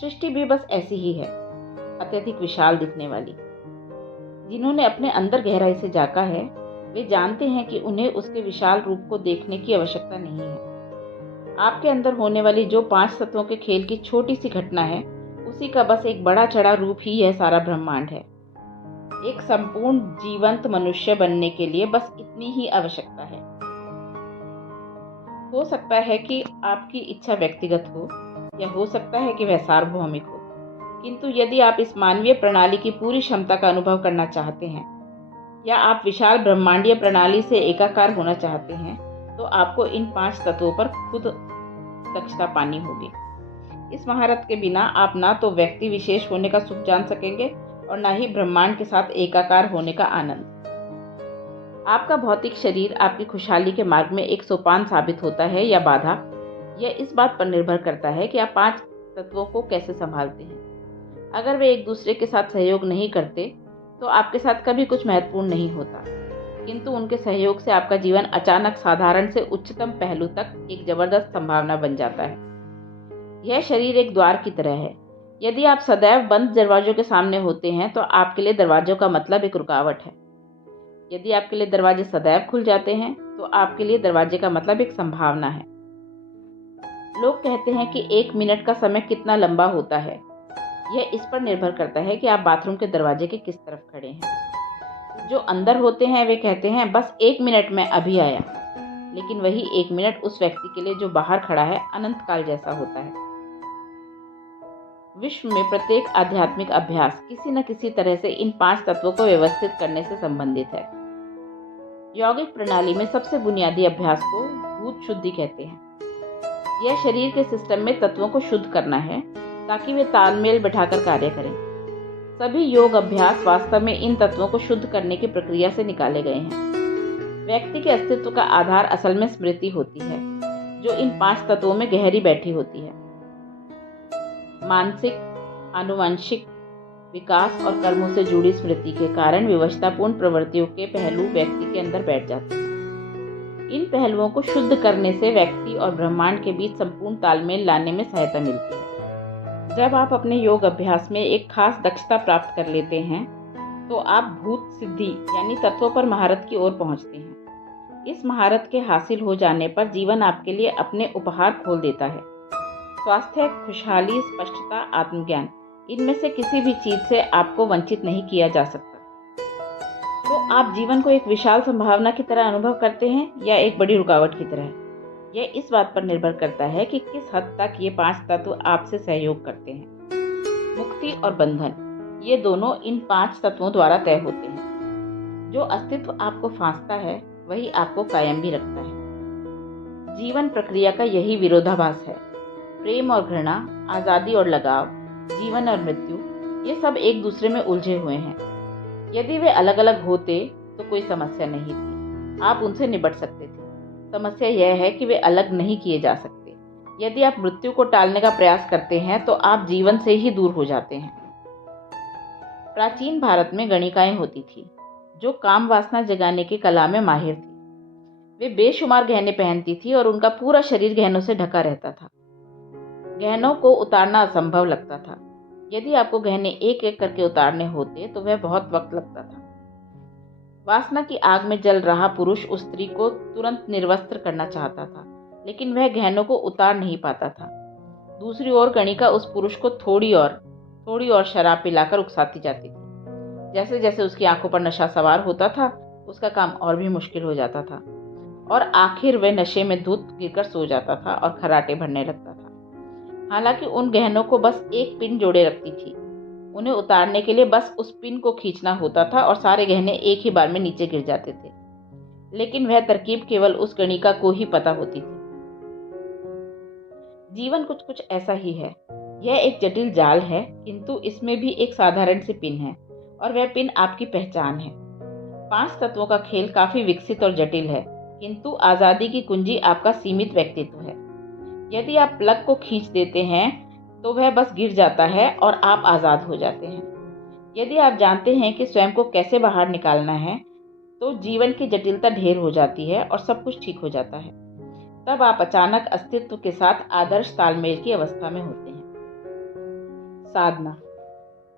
सृष्टि भी बस ऐसी ही है, अत्यधिक विशाल दिखने वाली। जिन्होंने अपने अंदर गहराई से झांका है वे जानते हैं कि उन्हें उसके विशाल रूप को देखने की आवश्यकता नहीं है। आपके अंदर होने वाली जो 5 तत्वों के खेल की छोटी सी घटना है, उसी का बस एक बड़ा चढ़ा रूप ही यह सारा ब्रह्मांड है। एक संपूर्ण जीवंत मनुष्य बनने के लिए बस इतनी ही आवश्यकता है। हो सकता है कि आपकी इच्छा व्यक्तिगत हो या हो सकता है कि वह सार्वभौमिक हो, किंतु यदि आप इस मानवीय प्रणाली की पूरी क्षमता का अनुभव करना चाहते हैं या आप विशाल ब्रह्मांडीय प्रणाली से एकाकार होना चाहते हैं तो आपको इन 5 तत्वों पर खुद दक्षता पानी होगी। इस महारत के बिना आप ना तो व्यक्ति विशेष होने का सुख जान सकेंगे और ना ही ब्रह्मांड के साथ एकाकार होने का आनंद। आपका भौतिक शरीर आपकी खुशहाली के मार्ग में एक सोपान साबित होता है या बाधा, यह इस बात पर निर्भर करता है कि आप 5 तत्वों को कैसे संभालते हैं। अगर वे एक दूसरे के साथ सहयोग नहीं करते तो आपके साथ कभी कुछ महत्वपूर्ण नहीं होता, किंतु उनके सहयोग से आपका जीवन अचानक साधारण से उच्चतम पहलू तक एक जबरदस्त संभावना बन जाता है। यह शरीर एक द्वार की तरह है। यदि आप सदैव बंद दरवाजों के सामने होते हैं तो आपके लिए दरवाजों का मतलब एक रुकावट है। यदि आपके लिए दरवाजे सदैव खुल जाते हैं तो आपके लिए दरवाजे का मतलब एक संभावना है। लोग कहते हैं कि 1 मिनट का समय कितना लंबा होता है। यह इस पर निर्भर करता है कि आप बाथरूम के दरवाजे के किस तरफ खड़े हैं। जो अंदर होते हैं वे कहते हैं बस 1 मिनट में अभी आया, लेकिन वही 1 मिनट उस व्यक्ति के लिए जो बाहर खड़ा है अनंत काल जैसा होता है। विश्व में प्रत्येक आध्यात्मिक अभ्यास किसी न किसी तरह से इन 5 तत्वों को व्यवस्थित करने से संबंधित है। यौगिक प्रणाली में सबसे बुनियादी अभ्यास को भूत शुद्धि कहते हैं। यह शरीर के सिस्टम में तत्वों को शुद्ध करना है ताकि वे तालमेल बैठाकर कार्य करें। सभी योग अभ्यास वास्तव में इन तत्वों को शुद्ध करने की प्रक्रिया से निकाले गए हैं। व्यक्ति के अस्तित्व का आधार असल में स्मृति होती है, जो इन 5 तत्वों में गहरी बैठी होती है। मानसिक, आनुवंशिक, विकास और कर्मों से जुड़ी स्मृति के कारण विवशतापूर्ण प्रवृत्तियों के पहलू व्यक्ति के अंदर बैठ जाते हैं। इन पहलुओं को शुद्ध करने से व्यक्ति और ब्रह्मांड के बीच संपूर्ण तालमेल लाने में सहायता मिलती है। जब आप अपने योग अभ्यास में एक खास दक्षता प्राप्त कर लेते हैं तो आप भूत सिद्धि यानी तत्वों पर महारत की ओर पहुंचते हैं। इस महारत के हासिल हो जाने पर जीवन आपके लिए अपने उपहार खोल देता है। स्वास्थ्य, खुशहाली, स्पष्टता, आत्मज्ञान, इनमें से किसी भी चीज से आपको वंचित नहीं किया जा सकता। तो आप जीवन को एक विशाल संभावना की तरह अनुभव करते हैं या एक बड़ी रुकावट की तरह। यह इस बात पर निर्भर करता है कि किस हद तक ये 5 तत्व आपसे सहयोग करते हैं। मुक्ति और बंधन, ये दोनों इन 5 तत्वों द्वारा तय होते हैं। जो अस्तित्व आपको फांसता है वही आपको कायम भी रखता है। जीवन प्रक्रिया का यही विरोधाभास है। प्रेम और घृणा, आज़ादी और लगाव, जीवन और मृत्यु, ये सब एक दूसरे में उलझे हुए हैं। यदि वे अलग अलग होते तो कोई समस्या नहीं थी, आप उनसे निपट सकते थे। समस्या यह है कि वे अलग नहीं किए जा सकते। यदि आप मृत्यु को टालने का प्रयास करते हैं तो आप जीवन से ही दूर हो जाते हैं। प्राचीन भारत में गणिकाएं होती थी जो काम वासना जगाने की कला में माहिर थी। वे बेशुमार गहने पहनती थी और उनका पूरा शरीर गहनों से ढका रहता था। गहनों को उतारना असंभव लगता था। यदि आपको गहने एक एक करके उतारने होते तो वह बहुत वक्त लगता था। वासना की आग में जल रहा पुरुष उस स्त्री को तुरंत निर्वस्त्र करना चाहता था, लेकिन वह गहनों को उतार नहीं पाता था। दूसरी ओर गणिका उस पुरुष को थोड़ी और शराब पिलाकर उकसाती जाती थी। जैसे जैसे उसकी आंखों पर नशा सवार होता था, उसका काम और भी मुश्किल हो जाता था और आखिर वह नशे में धुत गिरकर सो जाता था और खर्राटे भरने लगता था। हालांकि उन गहनों को बस एक पिन जोड़े रखती थी। उन्हें उतारने के लिए बस उस पिन को खींचना होता था और सारे गहने एक ही बार में नीचे गिर जाते थे। लेकिन वह तरकीब केवल उस गणिका को ही पता होती थी। जीवन कुछ कुछ ऐसा ही है। यह एक जटिल जाल है, किंतु इसमें भी एक साधारण सी पिन है और वह पिन आपकी पहचान है। 5 तत्वों का खेल काफी विकसित और जटिल है, किंतु आजादी की कुंजी आपका सीमित व्यक्तित्व है। यदि आप प्लग को खींच देते हैं तो वह बस गिर जाता है और आप आजाद हो जाते हैं। यदि आप जानते हैं कि स्वयं को कैसे बाहर निकालना है तो जीवन की जटिलता ढेर हो जाती है और सब कुछ ठीक हो जाता है। तब आप अचानक अस्तित्व के साथ आदर्श तालमेल की अवस्था में होते हैं। साधना।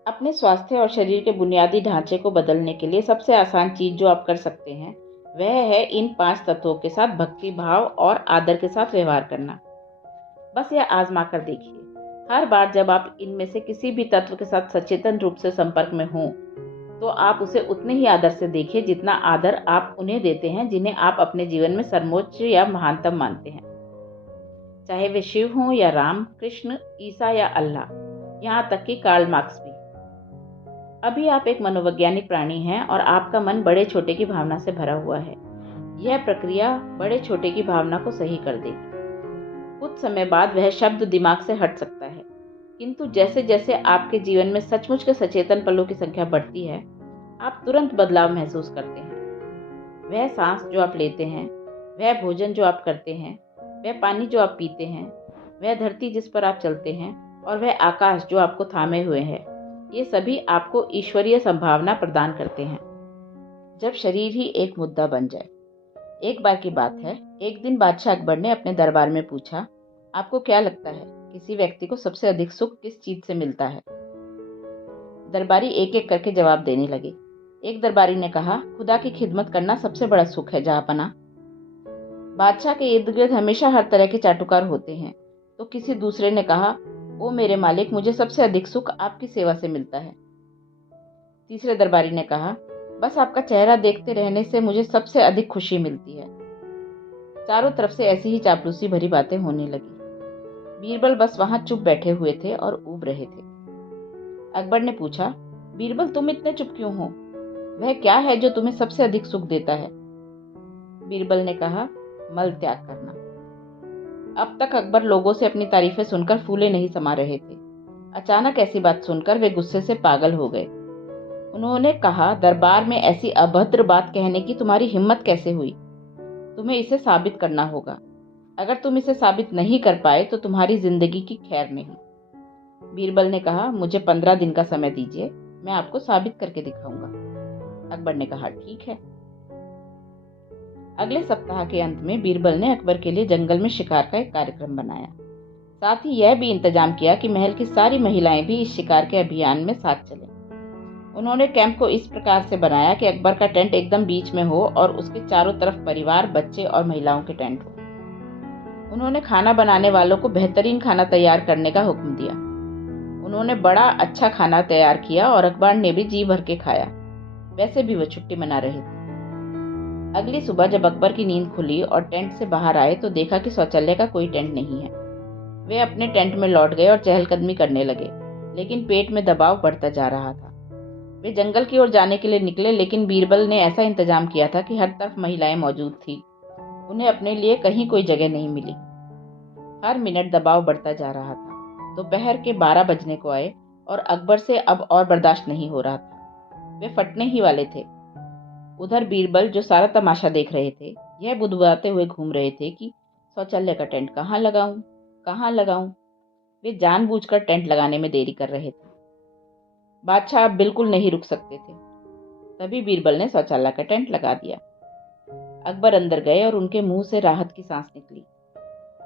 अपने स्वास्थ्य और शरीर के बुनियादी ढांचे को बदलने के लिए सबसे आसान चीज जो आप कर सकते हैं वह है इन 5 तत्वों के साथ भक्ति भाव और आदर के साथ व्यवहार करना। बस यह आजमा कर देखिए। हर बार जब आप इनमें से किसी भी तत्व के साथ सचेतन रूप से संपर्क में हों तो आप उसे उतने ही आदर से देखिए जितना आदर आप उन्हें देते हैं जिन्हें आप अपने जीवन में सर्वोच्च या महानतम मानते हैं। चाहे वे शिव हों या राम, कृष्ण, ईसा या अल्लाह, यहाँ तक कि कार्ल मार्क्स भी। अभी आप एक मनोवैज्ञानिक प्राणी हैं और आपका मन बड़े छोटे की भावना से भरा हुआ है। यह प्रक्रिया बड़े छोटे की भावना को सही कर देगी। कुछ समय बाद वह शब्द दिमाग से हट सकता है, किंतु जैसे जैसे आपके जीवन में सचमुच के सचेतन पलों की संख्या बढ़ती है, आप तुरंत बदलाव महसूस करते हैं। वह सांस जो आप लेते हैं, वह भोजन जो आप करते हैं, वह पानी जो आप पीते हैं, वह धरती जिस पर आप चलते हैं और वह आकाश जो आपको थामे हुए है, ये सभी आपको ईश्वरीय संभावना प्रदान करते हैं। जब शरीर ही एक मुद्दा बन जाए। एक बार की बात है, एक दिन बादशाह अकबर ने अपने दरबार में पूछा, आपको क्या लगता है किसी व्यक्ति को सबसे अधिक सुख किस चीज से मिलता है? दरबारी एक एक करके जवाब देने लगे। एक दरबारी ने कहा, खुदा की खिदमत करना सबसे बड़ा सुख है जहाँपना। बादशाह के इर्द गिर्द हमेशा हर तरह के चाटुकार होते हैं। तो किसी दूसरे ने कहा, ओ मेरे मालिक, मुझे सबसे अधिक सुख आपकी सेवा से मिलता है। तीसरे दरबारी ने कहा, बस आपका चेहरा देखते रहने से मुझे सबसे अधिक खुशी मिलती है। चारों तरफ से ऐसी ही चापलूसी भरी बातें होने लगी। बीरबल बस वहां चुप बैठे हुए थे और ऊब रहे थे। अकबर ने पूछा, बीरबल तुम इतने चुप क्यों हो? वह क्या है जो तुम्हें सबसे अधिक सुख देता है? बीरबल ने कहा, मल त्याग करना। अब तक अकबर लोगों से अपनी तारीफें सुनकर फूले नहीं समा रहे थे। अचानक ऐसी बात सुनकर वे गुस्से से पागल हो गए। उन्होंने कहा, दरबार में ऐसी अभद्र बात कहने की तुम्हारी हिम्मत कैसे हुई? तुम्हें इसे साबित करना होगा। अगर तुम इसे साबित नहीं कर पाए तो तुम्हारी जिंदगी की खैर नहीं। बीरबल ने कहा, मुझे 15 दिन का समय दीजिए, मैं आपको साबित करके दिखाऊंगा। अकबर ने कहा, ठीक है। अगले सप्ताह के अंत में बीरबल ने अकबर के लिए जंगल में शिकार का एक कार्यक्रम बनाया। साथ ही यह भी इंतजाम किया कि महल की सारी महिलाएं भी इस शिकार के अभियान में साथ चलें। उन्होंने कैंप को इस प्रकार से बनाया कि अकबर का टेंट एकदम बीच में हो और उसके चारों तरफ परिवार, बच्चे और महिलाओं के टेंट हो। उन्होंने खाना बनाने वालों को बेहतरीन खाना तैयार करने का हुक्म दिया। उन्होंने बड़ा अच्छा खाना तैयार किया और अकबर ने भी जी भर के खाया। वैसे भी वह छुट्टी मना रहे थे। अगली सुबह जब अकबर की नींद खुली और टेंट से बाहर आए तो देखा कि शौचालय का कोई टेंट नहीं है। वे अपने टेंट में लौट गए और चहलकदमी करने लगे, लेकिन पेट में दबाव बढ़ता जा रहा था। वे जंगल की ओर जाने के लिए निकले, लेकिन बीरबल ने ऐसा इंतजाम किया था कि हर तरफ महिलाएं मौजूद थी। उन्हें अपने लिए कहीं कोई जगह नहीं मिली। हर मिनट दबाव बढ़ता जा रहा था। दोपहर के 12 बजने को आए और अकबर से अब और बर्दाश्त नहीं हो रहा था। वे फटने ही वाले थे। उधर बीरबल, जो सारा तमाशा देख रहे थे, यह बुदबुदाते हुए घूम रहे थे कि शौचालय का टेंट कहाँ लगाऊं, कहाँ लगाऊं। वे जानबूझकर टेंट लगाने में देरी कर रहे थे। बादशाह अब बिल्कुल नहीं रुक सकते थे। तभी बीरबल ने शौचालय का टेंट लगा दिया। अकबर अंदर गए और उनके मुंह से राहत की सांस निकली।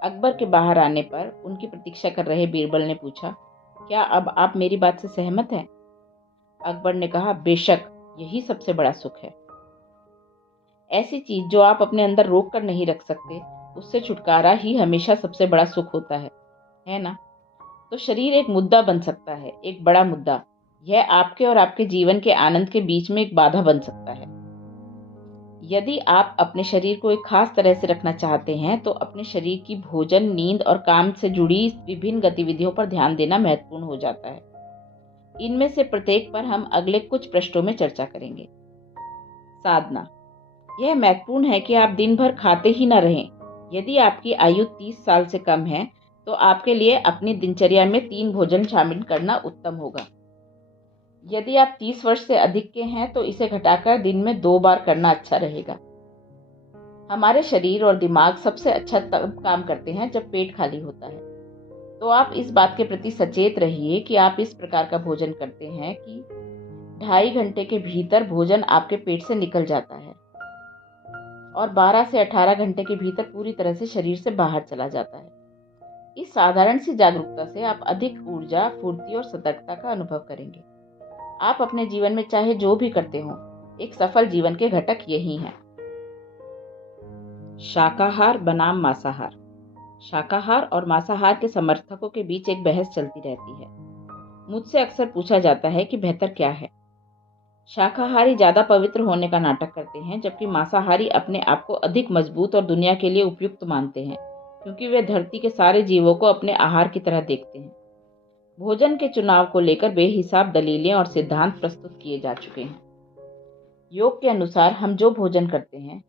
अकबर के बाहर आने पर उनकी प्रतीक्षा कर रहे बीरबल ने पूछा, क्या अब आप मेरी बात से सहमत हैं? अकबर ने कहा, बेशक, यही सबसे बड़ा सुख है। ऐसी चीज जो आप अपने अंदर रोक कर नहीं रख सकते, उससे छुटकारा ही हमेशा सबसे बड़ा सुख होता है ना? तो शरीर एक मुद्दा बन सकता है, एक बड़ा मुद्दा। यह आपके और आपके जीवन के आनंद के बीच में एक बाधा बन सकता है। यदि आप अपने शरीर को एक खास तरह से रखना चाहते हैं, तो अपने शरीर की भोजन, नींद और काम से जुड़ी विभिन्न गतिविधियों पर ध्यान देना महत्वपूर्ण हो जाता है। इनमें से प्रत्येक पर हम अगले कुछ पृष्ठों में चर्चा करेंगे। साधना। यह महत्वपूर्ण है कि आप दिन भर खाते ही न रहें। यदि आपकी आयु 30 साल से कम है, तो आपके लिए अपनी दिनचर्या में 3 भोजन शामिल करना उत्तम होगा। यदि आप 30 वर्ष से अधिक के हैं, तो इसे घटाकर दिन में 2 बार करना अच्छा रहेगा। हमारे शरीर और दिमाग सबसे अच्छा तब काम करते हैं जब पेट खाली होता है। तो आप इस बात के प्रति सचेत रहिए कि आप इस प्रकार का भोजन करते हैं कि 2.5 घंटे के भीतर भोजन आपके पेट से निकल जाता है और 12 से 18 घंटे के भीतर पूरी तरह से शरीर से बाहर चला जाता है। इस साधारण सी जागरूकता से आप अधिक ऊर्जा, फुर्ती और सतर्कता का अनुभव करेंगे। आप अपने जीवन में चाहे जो भी करते हो, एक सफल जीवन के घटक यही हैं। शाकाहार बनाम मांसाहार। शाकाहार और मांसाहार के समर्थकों के बीच एक बहस चलती रहती है। मुझसे अक्सर पूछा जाता है कि बेहतर क्या है। शाकाहारी ज्यादा पवित्र होने का नाटक करते हैं, जबकि मांसाहारी अपने आप को अधिक मजबूत और दुनिया के लिए उपयुक्त मानते हैं, क्योंकि वे धरती के सारे जीवों को अपने आहार की तरह देखते हैं। भोजन के चुनाव को लेकर बेहिसाब दलीलें और सिद्धांत प्रस्तुत किए जा चुके हैं। योग के अनुसार हम जो भोजन करते हैं,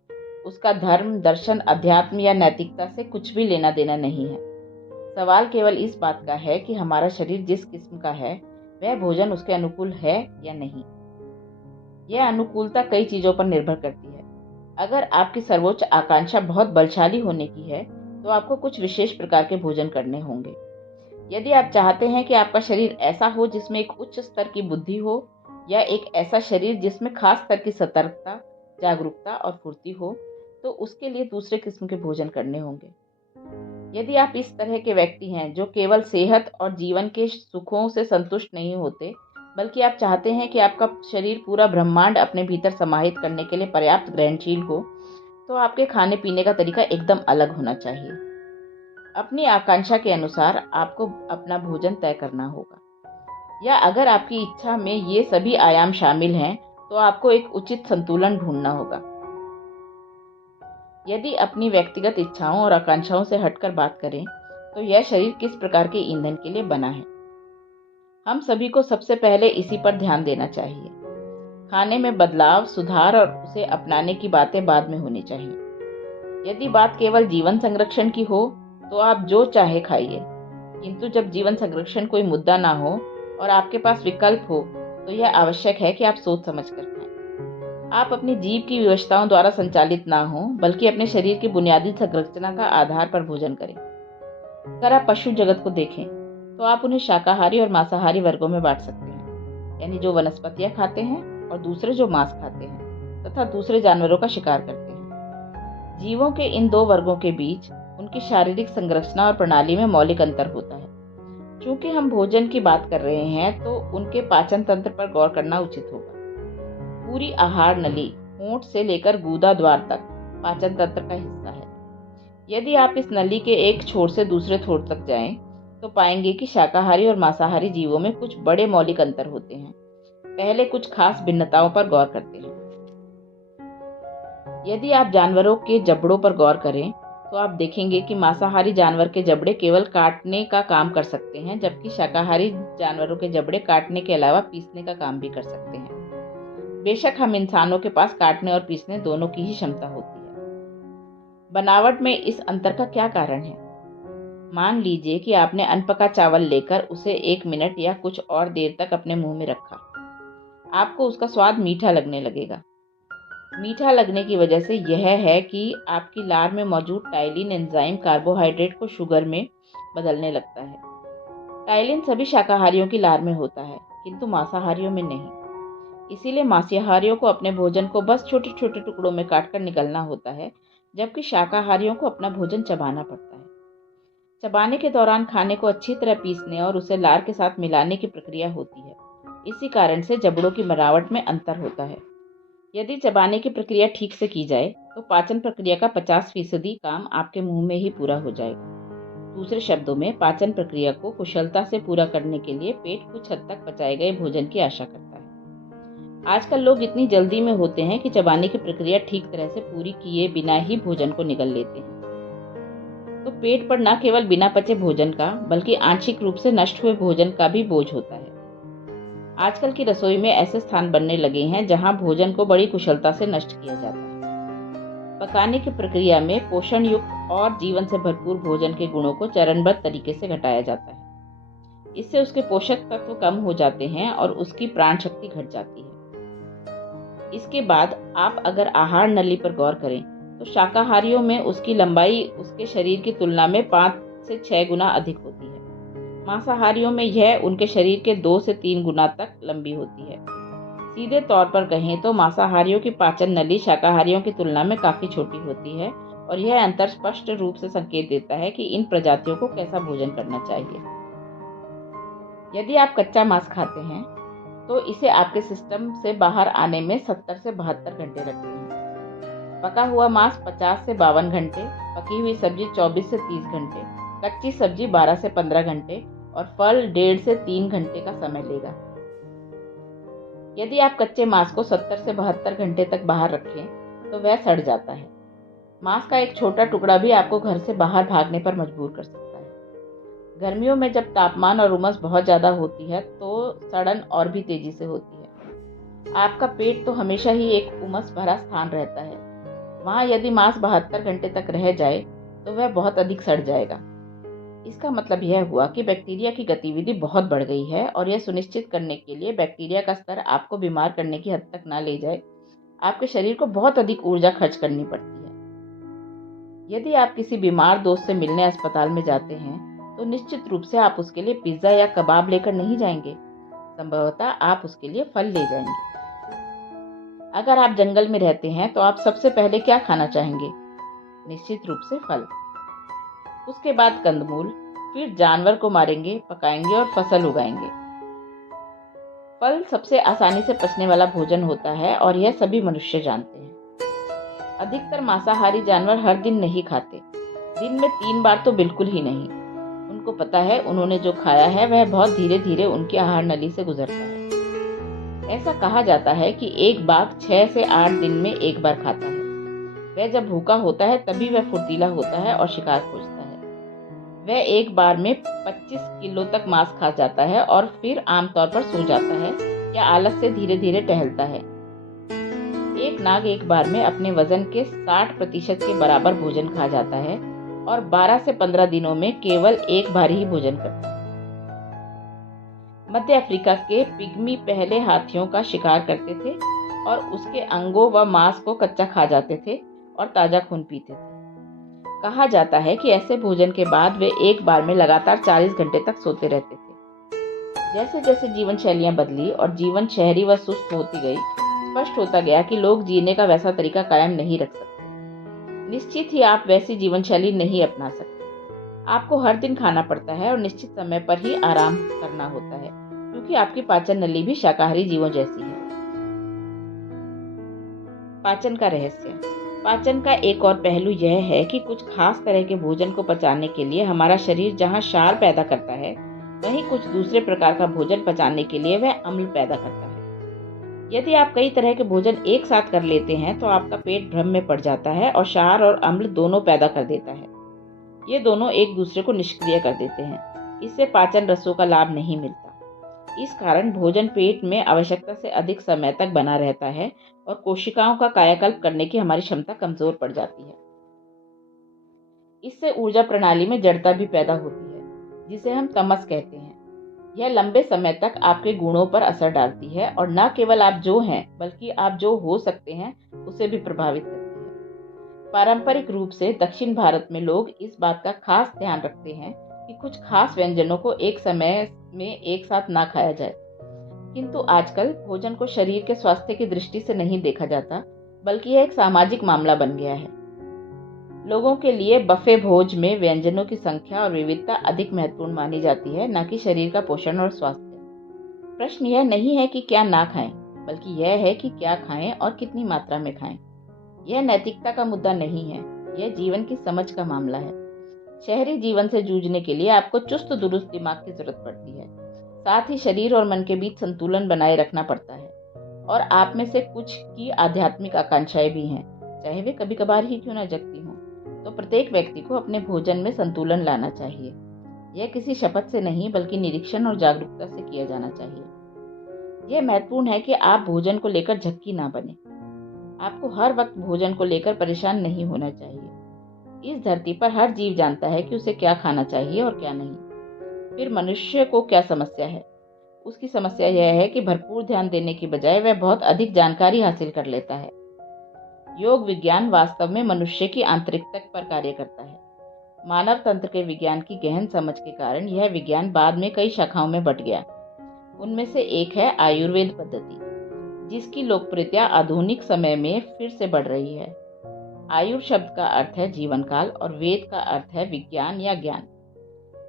उसका धर्म, दर्शन, अध्यात्म या नैतिकता से कुछ भी लेना देना नहीं है। सवाल केवल इस बात का है कि हमारा शरीर जिस किस्म का है, वह भोजन उसके अनुकूल है या नहीं। यह अनुकूलता कई चीजों पर निर्भर करती है। अगर आपकी सर्वोच्च आकांक्षा बहुत बलशाली होने की है, तो आपको कुछ विशेष प्रकार के भोजन करने होंगे। यदि आप चाहते हैं कि आपका शरीर ऐसा हो जिसमें एक उच्च स्तर की बुद्धि हो, या एक ऐसा शरीर जिसमें खास स्तर की सतर्कता, जागरूकता और फुर्ती हो, तो उसके लिए दूसरे किस्म के भोजन करने होंगे। यदि आप इस तरह के व्यक्ति हैं जो केवल सेहत और जीवन के सुखों से संतुष्ट नहीं होते, बल्कि आप चाहते हैं कि आपका शरीर, पूरा ब्रह्मांड अपने भीतर समाहित करने के लिए पर्याप्त ग्रहणशील हो, तो आपके खाने पीने का तरीका एकदम अलग होना चाहिए। अपनी आकांक्षा के अनुसार आपको अपना भोजन तय करना होगा, या अगर आपकी इच्छा में ये सभी आयाम शामिल हैं, तो आपको एक उचित संतुलन ढूंढना होगा। यदि अपनी व्यक्तिगत इच्छाओं और आकांक्षाओं से हटकर बात करें, तो यह शरीर किस प्रकार के ईंधन के लिए बना है। हम सभी को सबसे पहले इसी पर ध्यान देना चाहिए। खाने में बदलाव, सुधार और उसे अपनाने की बातें बाद में होनी चाहिए। यदि बात केवल जीवन संरक्षण की हो, तो आप जो चाहे खाइए, किंतु जब जीवन संरक्षण कोई मुद्दा ना हो और आपके पास विकल्प हो, तो यह आवश्यक है कि आप सोच समझ कर खाएं। आप अपनी जीभ की विवशताओं द्वारा संचालित ना हो, बल्कि अपने शरीर की बुनियादी संरचना का आधार पर भोजन करें। अगर आप पशु जगत को देखें, तो आप उन्हें शाकाहारी और मांसाहारी वर्गों में बांट सकते हैं, यानी जो वनस्पतियां खाते हैं और दूसरे जो मांस खाते हैं तथा दूसरे जानवरों का शिकार करते हैं। जीवों के इन 2 वर्गों के बीच उनकी शारीरिक संरचना और प्रणाली में मौलिक अंतर होता है। चूंकि हम भोजन की बात कर रहे हैं, तो उनके पाचन तंत्र पर गौर करना उचित होगा। पूरी आहार नली, होंठ से लेकर गूदा द्वार तक, पाचन तंत्र का हिस्सा है। यदि आप इस नली के एक छोर से दूसरे छोर तक जाएं, तो पाएंगे कि शाकाहारी और मांसाहारी जीवों में कुछ बड़े मौलिक अंतर होते हैं। पहले कुछ खास भिन्नताओं पर गौर करते हैं। यदि आप जानवरों के जबड़ों पर गौर करें, तो आप देखेंगे कि मांसाहारी जानवर के जबड़े केवल काटने का काम कर सकते हैं, जबकि शाकाहारी जानवरों के जबड़े काटने के अलावा पीसने का काम भी कर सकते हैं। बेशक हम इंसानों के पास काटने और पीसने दोनों की ही क्षमता होती है। बनावट में इस अंतर का क्या कारण है? मान लीजिए कि आपने अनपका चावल लेकर उसे 1 मिनट या कुछ और देर तक अपने मुंह में रखा। आपको उसका स्वाद मीठा लगने लगेगा। मीठा लगने की वजह से यह है कि आपकी लार में मौजूद टाइलिन एंजाइम कार्बोहाइड्रेट को शुगर में बदलने लगता है। टाइलिन सभी शाकाहारियों की लार में होता है, किंतु मांसाहारियों में नहीं। इसीलिए मांसाहारियों को अपने भोजन को बस छोटे छोटे टुकड़ों में काटकर निगलना होता है, जबकि शाकाहारियों को अपना भोजन चबाना पड़ता है। चबाने के दौरान खाने को अच्छी तरह पीसने और उसे लार के साथ मिलाने की प्रक्रिया होती है। इसी कारण से जबड़ों की बनावट में अंतर होता है। यदि चबाने की प्रक्रिया ठीक से की जाए तो पाचन प्रक्रिया का 50% काम आपके मुंह में ही पूरा हो जाएगा। दूसरे शब्दों में, पाचन प्रक्रिया को कुशलता से पूरा करने के लिए पेट कुछ हद तक पचाए गए भोजन की आशा करता है। आजकल लोग इतनी जल्दी में होते हैं कि चबाने की प्रक्रिया ठीक तरह से पूरी किए बिना ही भोजन को निगल लेते हैं। तो पेट पर न केवल बिना पचे भोजन का, बल्कि आंशिक रूप से नष्ट हुए भोजन का भी बोझ होता है। आजकल की रसोई में ऐसे स्थान बनने लगे हैं जहां भोजन को बड़ी कुशलता से नष्ट किया जाता है। पकाने की प्रक्रिया में पोषण युक्त और जीवन से भरपूर भोजन के गुणों को चरणबद्ध तरीके से घटाया जाता है। इससे उसके पोषक तत्व कम हो जाते हैं और उसकी प्राण शक्ति घट जाती है। इसके बाद आप अगर आहार नली पर गौर करें तो शाकाहारियों में उसकी लंबाई उसके शरीर की तुलना में 5 से 6 गुना अधिक होती है। मांसाहारियों में यह उनके शरीर के 2 से 3 गुना तक लंबी होती है। सीधे तौर पर कहें तो मांसाहारियों की पाचन नली शाकाहारियों की तुलना में काफी छोटी होती है, और यह अंतर स्पष्ट रूप से संकेत देता है कि इन प्रजातियों को कैसा भोजन करना चाहिए। यदि आप कच्चा मांस खाते हैं तो इसे आपके सिस्टम से बाहर आने में 70 से 72 घंटे लगते हैं। पका हुआ मांस 50 से 52 घंटे, पकी हुई सब्जी 24 से 30 घंटे, कच्ची सब्जी 12 से 15 घंटे और फल 1.5 से 3 घंटे का समय लेगा। यदि आप कच्चे मांस को 70 से 72 घंटे तक बाहर रखें तो वह सड़ जाता है। मांस का एक छोटा टुकड़ा भी आपको घर से बाहर भागने पर मजबूर कर सकता है। गर्मियों में जब तापमान और उमस बहुत ज़्यादा होती है तो सड़न और भी तेजी से होती है। आपका पेट तो हमेशा ही एक उमस भरा स्थान रहता है। वहाँ यदि मांस 72 घंटे तक रह जाए तो वह बहुत अधिक सड़ जाएगा। इसका मतलब यह हुआ कि बैक्टीरिया की गतिविधि बहुत बढ़ गई है, और यह सुनिश्चित करने के लिए बैक्टीरिया का स्तर आपको बीमार करने की हद तक ना ले जाए, आपके शरीर को बहुत अधिक ऊर्जा खर्च करनी पड़ती है। यदि आप किसी बीमार दोस्त से मिलने अस्पताल में जाते हैं तो निश्चित रूप से आप उसके लिए पिज्जा या कबाब लेकर नहीं जाएंगे। संभवतः आप उसके लिए फल ले जाएंगे। अगर आप जंगल में रहते हैं तो आप सबसे पहले क्या खाना चाहेंगे? निश्चित रूप से फल। उसके बाद कंदमूल, फिर जानवर को मारेंगे, पकाएंगे और फसल उगाएंगे। फल सबसे आसानी से पचने वाला भोजन होता है और यह सभी मनुष्य जानते हैं। अधिकतर मांसाहारी जानवर हर दिन नहीं खाते, दिन में 3 बार तो बिल्कुल ही नहीं। उनको पता है उन्होंने जो खाया है वह बहुत धीरे धीरे उनकी आहार नली से गुजरता है। ऐसा कहा जाता है कि एक बाघ 6 से 8 दिन में एक बार खाता है। वह जब भूखा होता है तभी वह फुर्तीला होता है और शिकार खोजता है। वह एक बार में 25 किलो तक मांस खा जाता है और फिर आमतौर पर सो जाता है या आलस से धीरे धीरे टहलता है। एक नाग एक बार में अपने वजन के 60% के बराबर भोजन खा जाता है और 12 से 15 दिनों में केवल एक बार ही भोजन करता है। मध्य अफ्रीका के पिग्मी पहले हाथियों का शिकार करते थे और उसके अंगों व मांस को कच्चा खा जाते थे और ताजा खून पीते थे। कहा जाता है कि ऐसे भोजन के बाद वे एक बार में लगातार 40 घंटे तक सोते रहते थे। जैसे जैसे जीवन शैलियां बदली और जीवन शहरी व सुस्त होती गई, स्पष्ट होता गया कि लोग जीने का वैसा तरीका कायम नहीं रख सकते। निश्चित ही आप वैसी जीवन शैली नहीं अपना सकते। आपको हर दिन खाना पड़ता है और निश्चित समय पर ही आराम करना होता है, क्योंकि आपकी पाचन नली भी शाकाहारी जीवों जैसी है। पाचन का रहस्य। पाचन का एक और पहलू यह है कि कुछ खास तरह के भोजन को पचाने के लिए हमारा शरीर जहां क्षार पैदा करता है, वहीं कुछ दूसरे प्रकार का भोजन पचाने के लिए वह अम्ल पैदा करता है। यदि आप कई तरह के भोजन एक साथ कर लेते हैं तो आपका पेट भ्रम में पड़ जाता है और क्षार और अम्ल दोनों पैदा कर देता है। ये दोनों एक दूसरे को निष्क्रिय कर देते हैं। इससे पाचन रसों का लाभ नहीं मिलता। इस कारण भोजन पेट में आवश्यकता से अधिक समय तक बना रहता है और कोशिकाओं का कायाकल्प करने की हमारी क्षमता कमजोर पड़ जाती है। इससे ऊर्जा प्रणाली में जड़ता भी पैदा होती है, जिसे हम तमस कहते हैं। यह लंबे समय तक आपके गुणों पर असर डालती है और न केवल आप जो हैं बल्कि आप जो हो सकते हैं उसे भी प्रभावित करती है। पारंपरिक रूप से दक्षिण भारत में लोग इस बात का खास ध्यान रखते हैं कि कुछ खास व्यंजनों को एक समय में एक साथ ना खाया जाए। किंतु आजकल भोजन को शरीर के स्वास्थ्य की दृष्टि से नहीं देखा जाता, बल्कि यह एक सामाजिक मामला बन गया है। लोगों के लिए बफे भोज में व्यंजनों की संख्या और विविधता अधिक महत्वपूर्ण मानी जाती है, न कि शरीर का पोषण और स्वास्थ्य। प्रश्न यह नहीं है कि क्या ना खाएं, बल्कि यह है कि क्या खाएं और कितनी मात्रा में खाएं। यह नैतिकता का मुद्दा नहीं है, यह जीवन की समझ का मामला है। शहरी जीवन से जूझने के लिए आपको चुस्त दुरुस्त दिमाग की जरूरत पड़ती है। साथ ही शरीर और मन के बीच संतुलन बनाए रखना पड़ता है। और आप में से कुछ की आध्यात्मिक आकांक्षाएं भी हैं, चाहे वे कभी कभार ही क्यों न जगती हों। तो प्रत्येक व्यक्ति को अपने भोजन में संतुलन लाना चाहिए। यह किसी शपथ से नहीं बल्कि निरीक्षण और जागरूकता से किया जाना चाहिए। यह महत्वपूर्ण है कि आप भोजन को लेकर झक्की ना बने। आपको हर वक्त भोजन को लेकर परेशान नहीं होना चाहिए। इस धरती पर हर जीव जानता है कि उसे क्या खाना चाहिए और क्या नहीं। फिर मनुष्य को क्या समस्या है? उसकी समस्या यह है कि भरपूर ध्यान देने की बजाय वह बहुत अधिक जानकारी हासिल कर लेता है। योग विज्ञान वास्तव में मनुष्य की आंतरिकता पर कार्य करता है। मानव तंत्र के विज्ञान की गहन समझ के कारण यह विज्ञान बाद में कई शाखाओं में बंट गया। उनमें से एक है आयुर्वेद पद्धति, जिसकी लोकप्रियता आधुनिक समय में फिर से बढ़ रही है। आयुर शब्द का अर्थ है जीवन काल और वेद का अर्थ है विज्ञान या ज्ञान।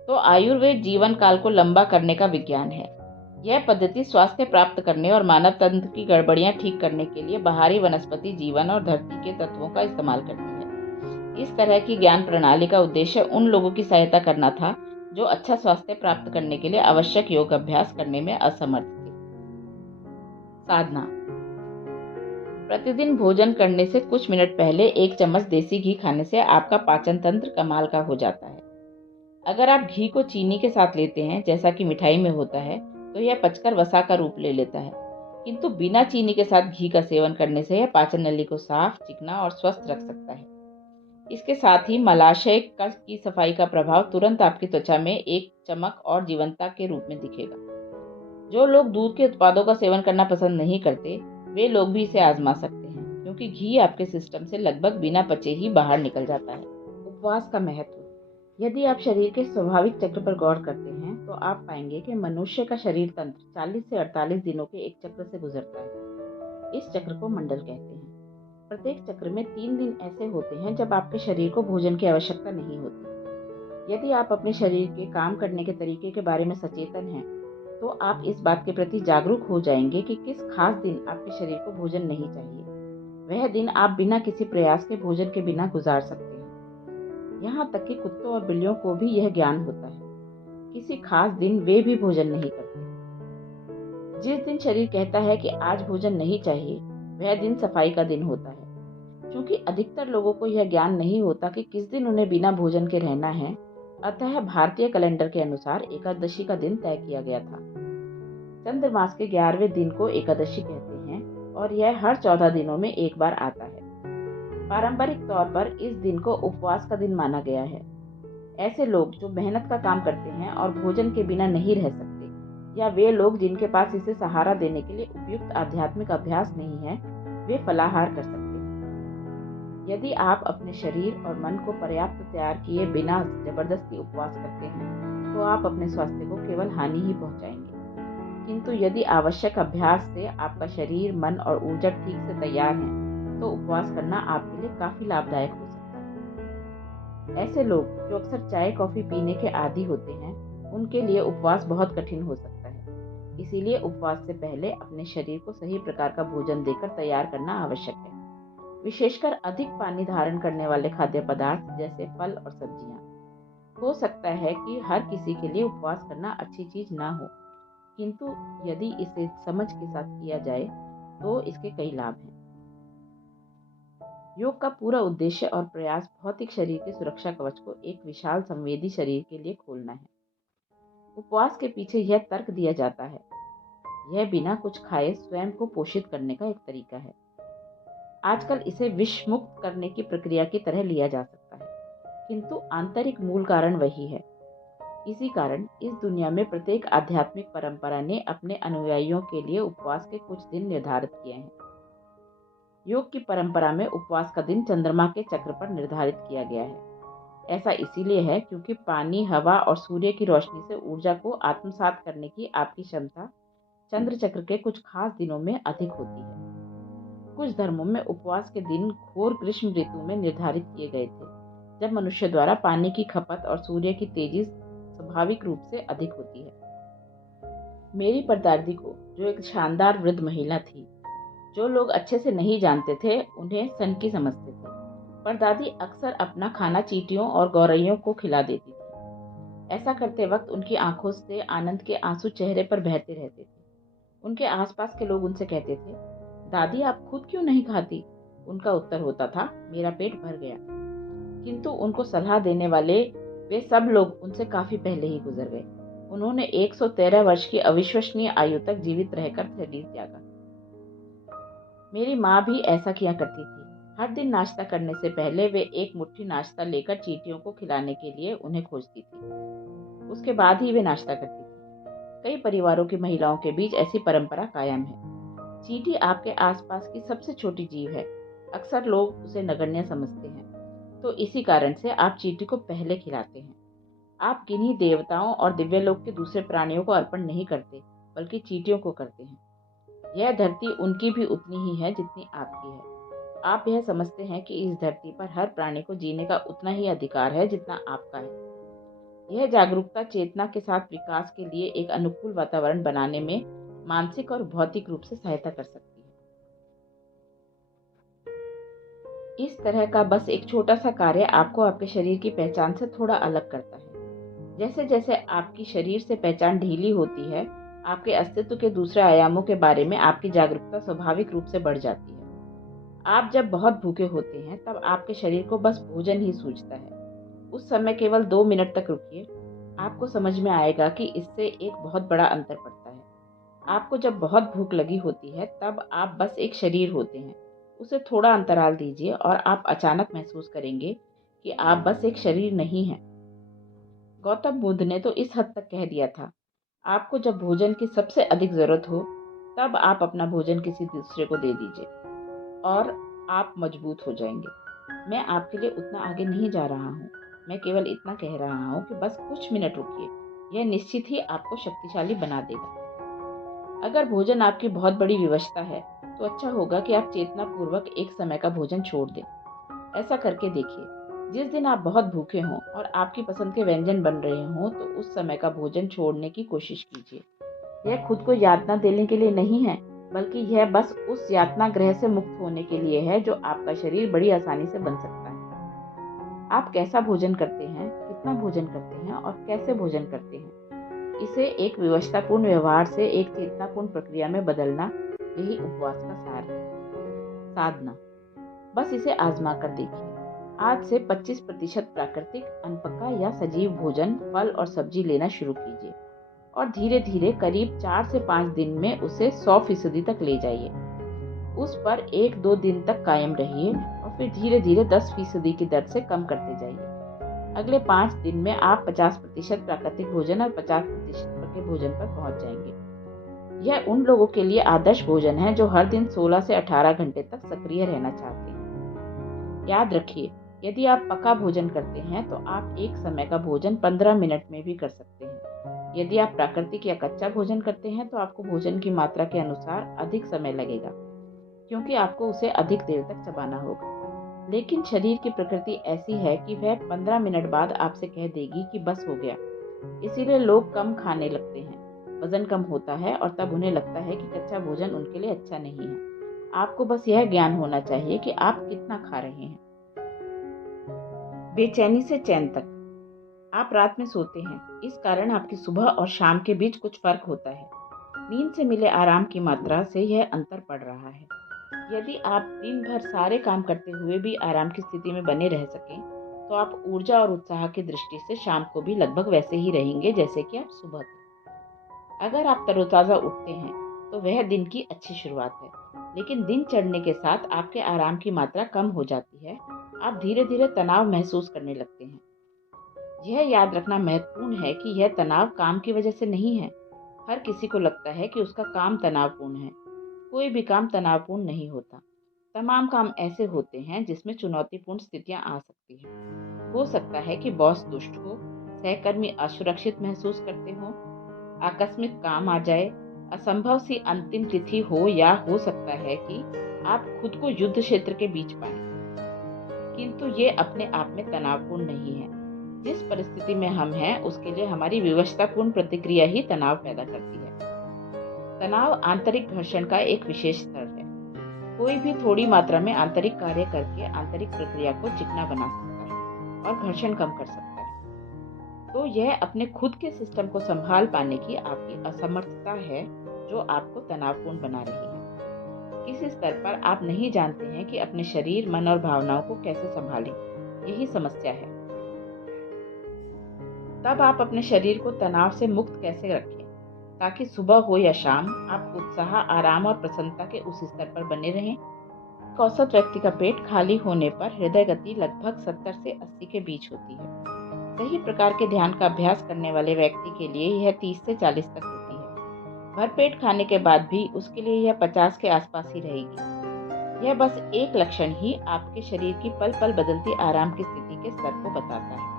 तो आयुर्वेद जीवन काल को लंबा करने का विज्ञान है। यह पद्धति स्वास्थ्य प्राप्त करने और मानव तंत्र की गड़बड़ियां ठीक करने के लिए बाहरी वनस्पति जीवन और धरती के तत्वों का इस्तेमाल करती है। इस तरह की ज्ञान प्रणाली का उद्देश्य उन लोगों की सहायता करना था जो अच्छा स्वास्थ्य प्राप्त करने के लिए आवश्यक योग अभ्यास करने में असमर्थ थे। साधना। प्रतिदिन भोजन करने से कुछ मिनट पहले 1 चम्मच देसी घी खाने से आपका पाचन तंत्र कमाल का हो जाता है। अगर आप घी को चीनी के साथ लेते हैं, जैसा कि मिठाई में होता है, तो यह पचकर वसा का रूप ले लेता है। किंतु बिना चीनी के साथ घी का सेवन करने से यह पाचन नली को साफ, चिकना और स्वस्थ रख सकता है। इसके साथ ही मलाशय की सफाई का प्रभाव तुरंत आपकी त्वचा में एक चमक और जीवंतता के रूप में दिखेगा। जो लोग दूध के उत्पादों का सेवन करना पसंद नहीं करते, वे लोग भी इसे आजमा सकते हैं, क्योंकि घी आपके सिस्टम से लगभग बिना पचे ही बाहर निकल जाता है। उपवास का महत्व। यदि आप शरीर के स्वाभाविक चक्र पर गौर करते हैं तो आप पाएंगे कि मनुष्य का शरीर तंत्र 40 से 48 दिनों के एक चक्र से गुजरता है। इस चक्र को मंडल कहते हैं। प्रत्येक चक्र में 3 दिन ऐसे होते हैं जब आपके शरीर को भोजन की आवश्यकता नहीं होती। यदि आप अपने शरीर के काम करने के तरीके के बारे में सचेतन हैं, तो आप इस बात के प्रति जागरूक हो जाएंगे कि किस खास दिन आपके शरीर को भोजन नहीं चाहिए। वह दिन आप बिना किसी प्रयास के भोजन के बिना गुजार सकते हैं। यहाँ तक कि कुत्तों और बिल्लियों को भी यह ज्ञान होता है। किसी खास दिन वे भी भोजन नहीं करते। जिस दिन शरीर कहता है कि आज भोजन नहीं चाहिए, वह दिन सफाई का दिन होता है। क्योंकि अधिकतर लोगों को यह ज्ञान नहीं होता कि किस दिन उन्हें बिना भोजन के रहना है, अतः भारतीय कैलेंडर के अनुसार एकादशी का दिन तय किया गया था। चंद्रमास के 11वें दिन को एकादशी कहते हैं और यह हर 14 दिनों में एक बार आता है। पारंपरिक तौर पर इस दिन को उपवास का दिन माना गया है। ऐसे लोग जो मेहनत का काम करते हैं और भोजन के बिना नहीं रह सकते, या वे लोग जिनके पास इसे सहारा देने के लिए उपयुक्त आध्यात्मिक अभ्यास नहीं है, वे फलाहार कर सकते हैं। यदि आप अपने शरीर और मन को पर्याप्त तैयार किए बिना जबरदस्ती उपवास करते हैं, तो आप अपने स्वास्थ्य को केवल हानि ही पहुंचाएंगे। किंतु यदि आवश्यक अभ्यास से आपका शरीर, मन और ऊर्जा ठीक से तैयार है, तो उपवास करना आपके लिए काफी लाभदायक हो सकता है। ऐसे लोग जो अक्सर चाय कॉफी पीने के आदी होते हैं, उनके लिए उपवास बहुत कठिन हो सकता है। इसीलिए उपवास से पहले अपने शरीर को सही प्रकार का भोजन देकर तैयार करना आवश्यक है। विशेषकर अधिक पानी धारण करने वाले खाद्य पदार्थ जैसे फल और सब्जियां। हो सकता है कि हर किसी के लिए उपवास करना अच्छी चीज ना हो, किंतु यदि इसे समझ के साथ किया जाए तो इसके कई लाभ हैं। योग का पूरा उद्देश्य और प्रयास भौतिक शरीर के सुरक्षा कवच को एक विशाल संवेदी शरीर के लिए खोलना है। उपवास के पीछे यह तर्क दिया जाता है, यह बिना कुछ खाए स्वयं को पोषित करने का एक तरीका है। आजकल इसे विष मुक्त करने की प्रक्रिया की तरह लिया जा सकता है, किंतु आंतरिक मूल कारण वही है। इसी कारण इस दुनिया में प्रत्येक आध्यात्मिक परंपरा ने अपने अनुयायियों के लिए उपवास के कुछ दिन निर्धारित किए हैं। योग की परंपरा में उपवास का दिन चंद्रमा के चक्र पर निर्धारित किया गया है। ऐसा इसीलिए है क्योंकि पानी, हवा और सूर्य की रोशनी से ऊर्जा को आत्मसात करने की आपकी क्षमता चंद्र चक्र के कुछ खास दिनों में अधिक होती है। कुछ धर्मों में उपवास के दिन घोर ग्रीष्म ऋतु में निर्धारित किए गए थे, जब मनुष्य द्वारा पानी की खपत और सूर्य की तेजी स्वाभाविक रूप से अधिक होती है। मेरी परदादी को, जो एक शानदार वृद्ध महिला थी, जो लोग अच्छे से नहीं जानते थे उन्हें सनकी समझते थे, परदादी अक्सर अपना खाना चींटियों और गौरैयों को खिला देती थी। ऐसा करते वक्त उनकी आंखों से आनंद के आंसू चेहरे पर बहते रहते थे। उनके आसपास के लोग उनसे कहते थे, दादी आप खुद क्यों नहीं खाती? उनका उत्तर होता था, मेरा पेट भर गया। किंतु उनको सलाह देने वाले वे सब लोग उनसे काफी पहले ही गुजर गए। उन्होंने 113 वर्ष की अविश्वसनीय आयु तक जीवित रहकर शरीर त्यागा। मेरी माँ भी ऐसा किया करती थी। हर दिन नाश्ता करने से पहले वे एक मुट्ठी नाश्ता लेकर चींटियों को खिलाने के लिए उन्हें खोजती थी। उसके बाद ही वे नाश्ता करती थी। कई परिवारों की महिलाओं के बीच ऐसी परंपरा कायम है। चींटी आपके आसपास की सबसे छोटी जीव है। अक्सर लोग उसे नगण्य समझते हैं, तो इसी कारण से आप चींटी को पहले खिलाते हैं। आप किन्हीं देवताओं और दिव्यलोक के दूसरे प्राणियों को अर्पण नहीं करते, बल्कि चींटियों को करते हैं। यह धरती उनकी भी उतनी ही है जितनी आपकी है। आप यह समझते हैं कि इस धरती पर हर प्राणी को जीने का उतना ही अधिकार है जितना आपका है। यह जागरूकता चेतना के साथ विकास के लिए एक अनुकूल वातावरण बनाने में मानसिक और भौतिक रूप से सहायता कर सकती है। इस तरह का बस एक छोटा सा कार्य आपको आपके शरीर की पहचान से थोड़ा अलग करता है। जैसे जैसे आपकी शरीर से पहचान ढीली होती है, आपके अस्तित्व के दूसरे आयामों के बारे में आपकी जागरूकता स्वाभाविक रूप से बढ़ जाती है। आप जब बहुत भूखे होते हैं तब आपके शरीर को बस भोजन ही सूझता है। उस समय केवल 2 मिनट तक रुकिए, आपको समझ में आएगा कि इससे एक बहुत बड़ा अंतर पड़ता है। आपको जब बहुत भूख लगी होती है तब आप बस एक शरीर होते हैं। उसे थोड़ा अंतराल दीजिए और आप अचानक महसूस करेंगे कि आप बस एक शरीर नहीं हैं। गौतम बुद्ध ने तो इस हद तक कह दिया था, आपको जब भोजन की सबसे अधिक जरूरत हो तब आप अपना भोजन किसी दूसरे को दे दीजिए और आप मजबूत हो जाएंगे। मैं आपके लिए उतना आगे नहीं जा रहा हूँ, मैं केवल इतना कह रहा हूँ कि बस कुछ मिनट रुकिए, यह निश्चित ही आपको शक्तिशाली बना देगा। अगर भोजन आपकी बहुत बड़ी विवशता है तो अच्छा होगा कि आप चेतनापूर्वक एक समय का भोजन छोड़ दें। ऐसा करके देखिए, जिस दिन आप बहुत भूखे हों और आपकी पसंद के व्यंजन बन रहे हों तो उस समय का भोजन छोड़ने की कोशिश कीजिए। यह खुद को यातना देने के लिए नहीं है, बल्कि यह बस उस यातना ग्रह से मुक्त होने के लिए है जो आपका शरीर बड़ी आसानी से बन सकता है। आप कैसा भोजन करते हैं, कितना भोजन करते हैं और कैसे भोजन करते हैं, इसे एक विवशतापूर्ण व्यवहार से एक चेतनापूर्ण प्रक्रिया में बदलना, यही उपवास का सार है। साधना, बस इसे आजमा कर देखिए। आज से 25% प्राकृतिक, अनपका या सजीव भोजन, फल और सब्जी लेना शुरू कीजिए और धीरे धीरे करीब 4 से 5 दिन में उसे 100% तक ले जाइए। उस पर 1-2 दिन तक कायम रहिए और फिर धीरे धीरे 10% की दर से कम करते जाइए। अगले 5 दिन में आप 50% प्राकृतिक भोजन और 50% पके भोजन पर पहुंच जाएंगे। यह उन लोगों के लिए आदर्श भोजन है जो हर दिन 16 से 18 घंटे तक सक्रिय रहना चाहते हैं। याद रखिए, यदि आप पका भोजन करते हैं तो आप एक समय का भोजन 15 मिनट में भी कर सकते हैं। यदि आप प्राकृतिक या कच्चा भोजन करते हैं तो आपको भोजन की मात्रा के अनुसार अधिक समय लगेगा, क्योंकि आपको उसे अधिक देर तक चबाना होगा। लेकिन शरीर की प्रकृति ऐसी है कि वह 15 मिनट बाद आपसे कह देगी कि बस हो गया। इसीलिए लोग कम खाने लगते हैं, वजन कम होता है और तब उन्हें लगता है कि कच्चा भोजन उनके लिए अच्छा नहीं है। आपको बस यह ज्ञान होना चाहिए कि आप कितना खा रहे हैं। बेचैनी से चैन तक, आप रात में सोते हैं, इस कारण आपकी सुबह और शाम के बीच कुछ फर्क होता है। नींद से मिले आराम की मात्रा से यह अंतर पड़ रहा है। यदि आप दिन भर सारे काम करते हुए भी आराम की स्थिति में बने रह सकें, तो आप ऊर्जा और उत्साह की दृष्टि से शाम को भी लगभग वैसे ही रहेंगे जैसे कि आप सुबह थे। अगर आप तरोताज़ा उठते हैं, तो वह दिन की अच्छी शुरुआत है। लेकिन दिन चढ़ने के साथ आपके आराम की मात्रा कम हो जाती है। आप धीरे धीरे तनाव महसूस करने लगते हैं। यह याद रखना महत्वपूर्ण है कि यह तनाव काम की वजह से नहीं है। हर किसी को लगता है कि उसका काम तनावपूर्ण है। कोई भी काम तनावपूर्ण नहीं होता। तमाम काम ऐसे होते हैं जिसमें चुनौतीपूर्ण स्थितियां आ सकती हैं। हो सकता है कि बॉस दुष्ट हो, सहकर्मी असुरक्षित महसूस करते हो, आकस्मिक काम आ जाए, असंभव सी अंतिम तिथि हो, या हो सकता है कि आप खुद को युद्ध क्षेत्र के बीच पाएं। किंतु ये अपने आप में तनावपूर्ण नहीं है। जिस परिस्थिति में हम हैं उसके लिए हमारी विवशतापूर्ण प्रतिक्रिया ही तनाव पैदा करती है। तनाव आंतरिक घर्षण का एक विशेष स्तर है। कोई भी थोड़ी मात्रा में आंतरिक कार्य करके आंतरिक प्रक्रिया को चिकना बना सकता है और घर्षण कम कर सकता है। तो यह अपने खुद के सिस्टम को संभाल पाने की आपकी असमर्थता है जो आपको तनावपूर्ण बना रही है। किसी स्तर पर आप नहीं जानते हैं कि अपने शरीर, मन और भावनाओं को कैसे संभालें। यही समस्या है। तब आप अपने शरीर को तनाव से मुक्त कैसे रखें ताकि सुबह हो या शाम आप उत्साह, आराम और प्रसन्नता के उस स्तर पर बने रहें। एक औसत व्यक्ति का पेट खाली होने पर हृदय गति लगभग 70 से 80 के बीच होती है। सही प्रकार के ध्यान का अभ्यास करने वाले व्यक्ति के लिए यह 30 से 40 तक होती है। भरपेट खाने के बाद भी उसके लिए यह 50 के आसपास ही रहेगी। यह बस एक लक्षण ही आपके शरीर की पल पल बदलती आराम की स्थिति के स्तर को बताता है।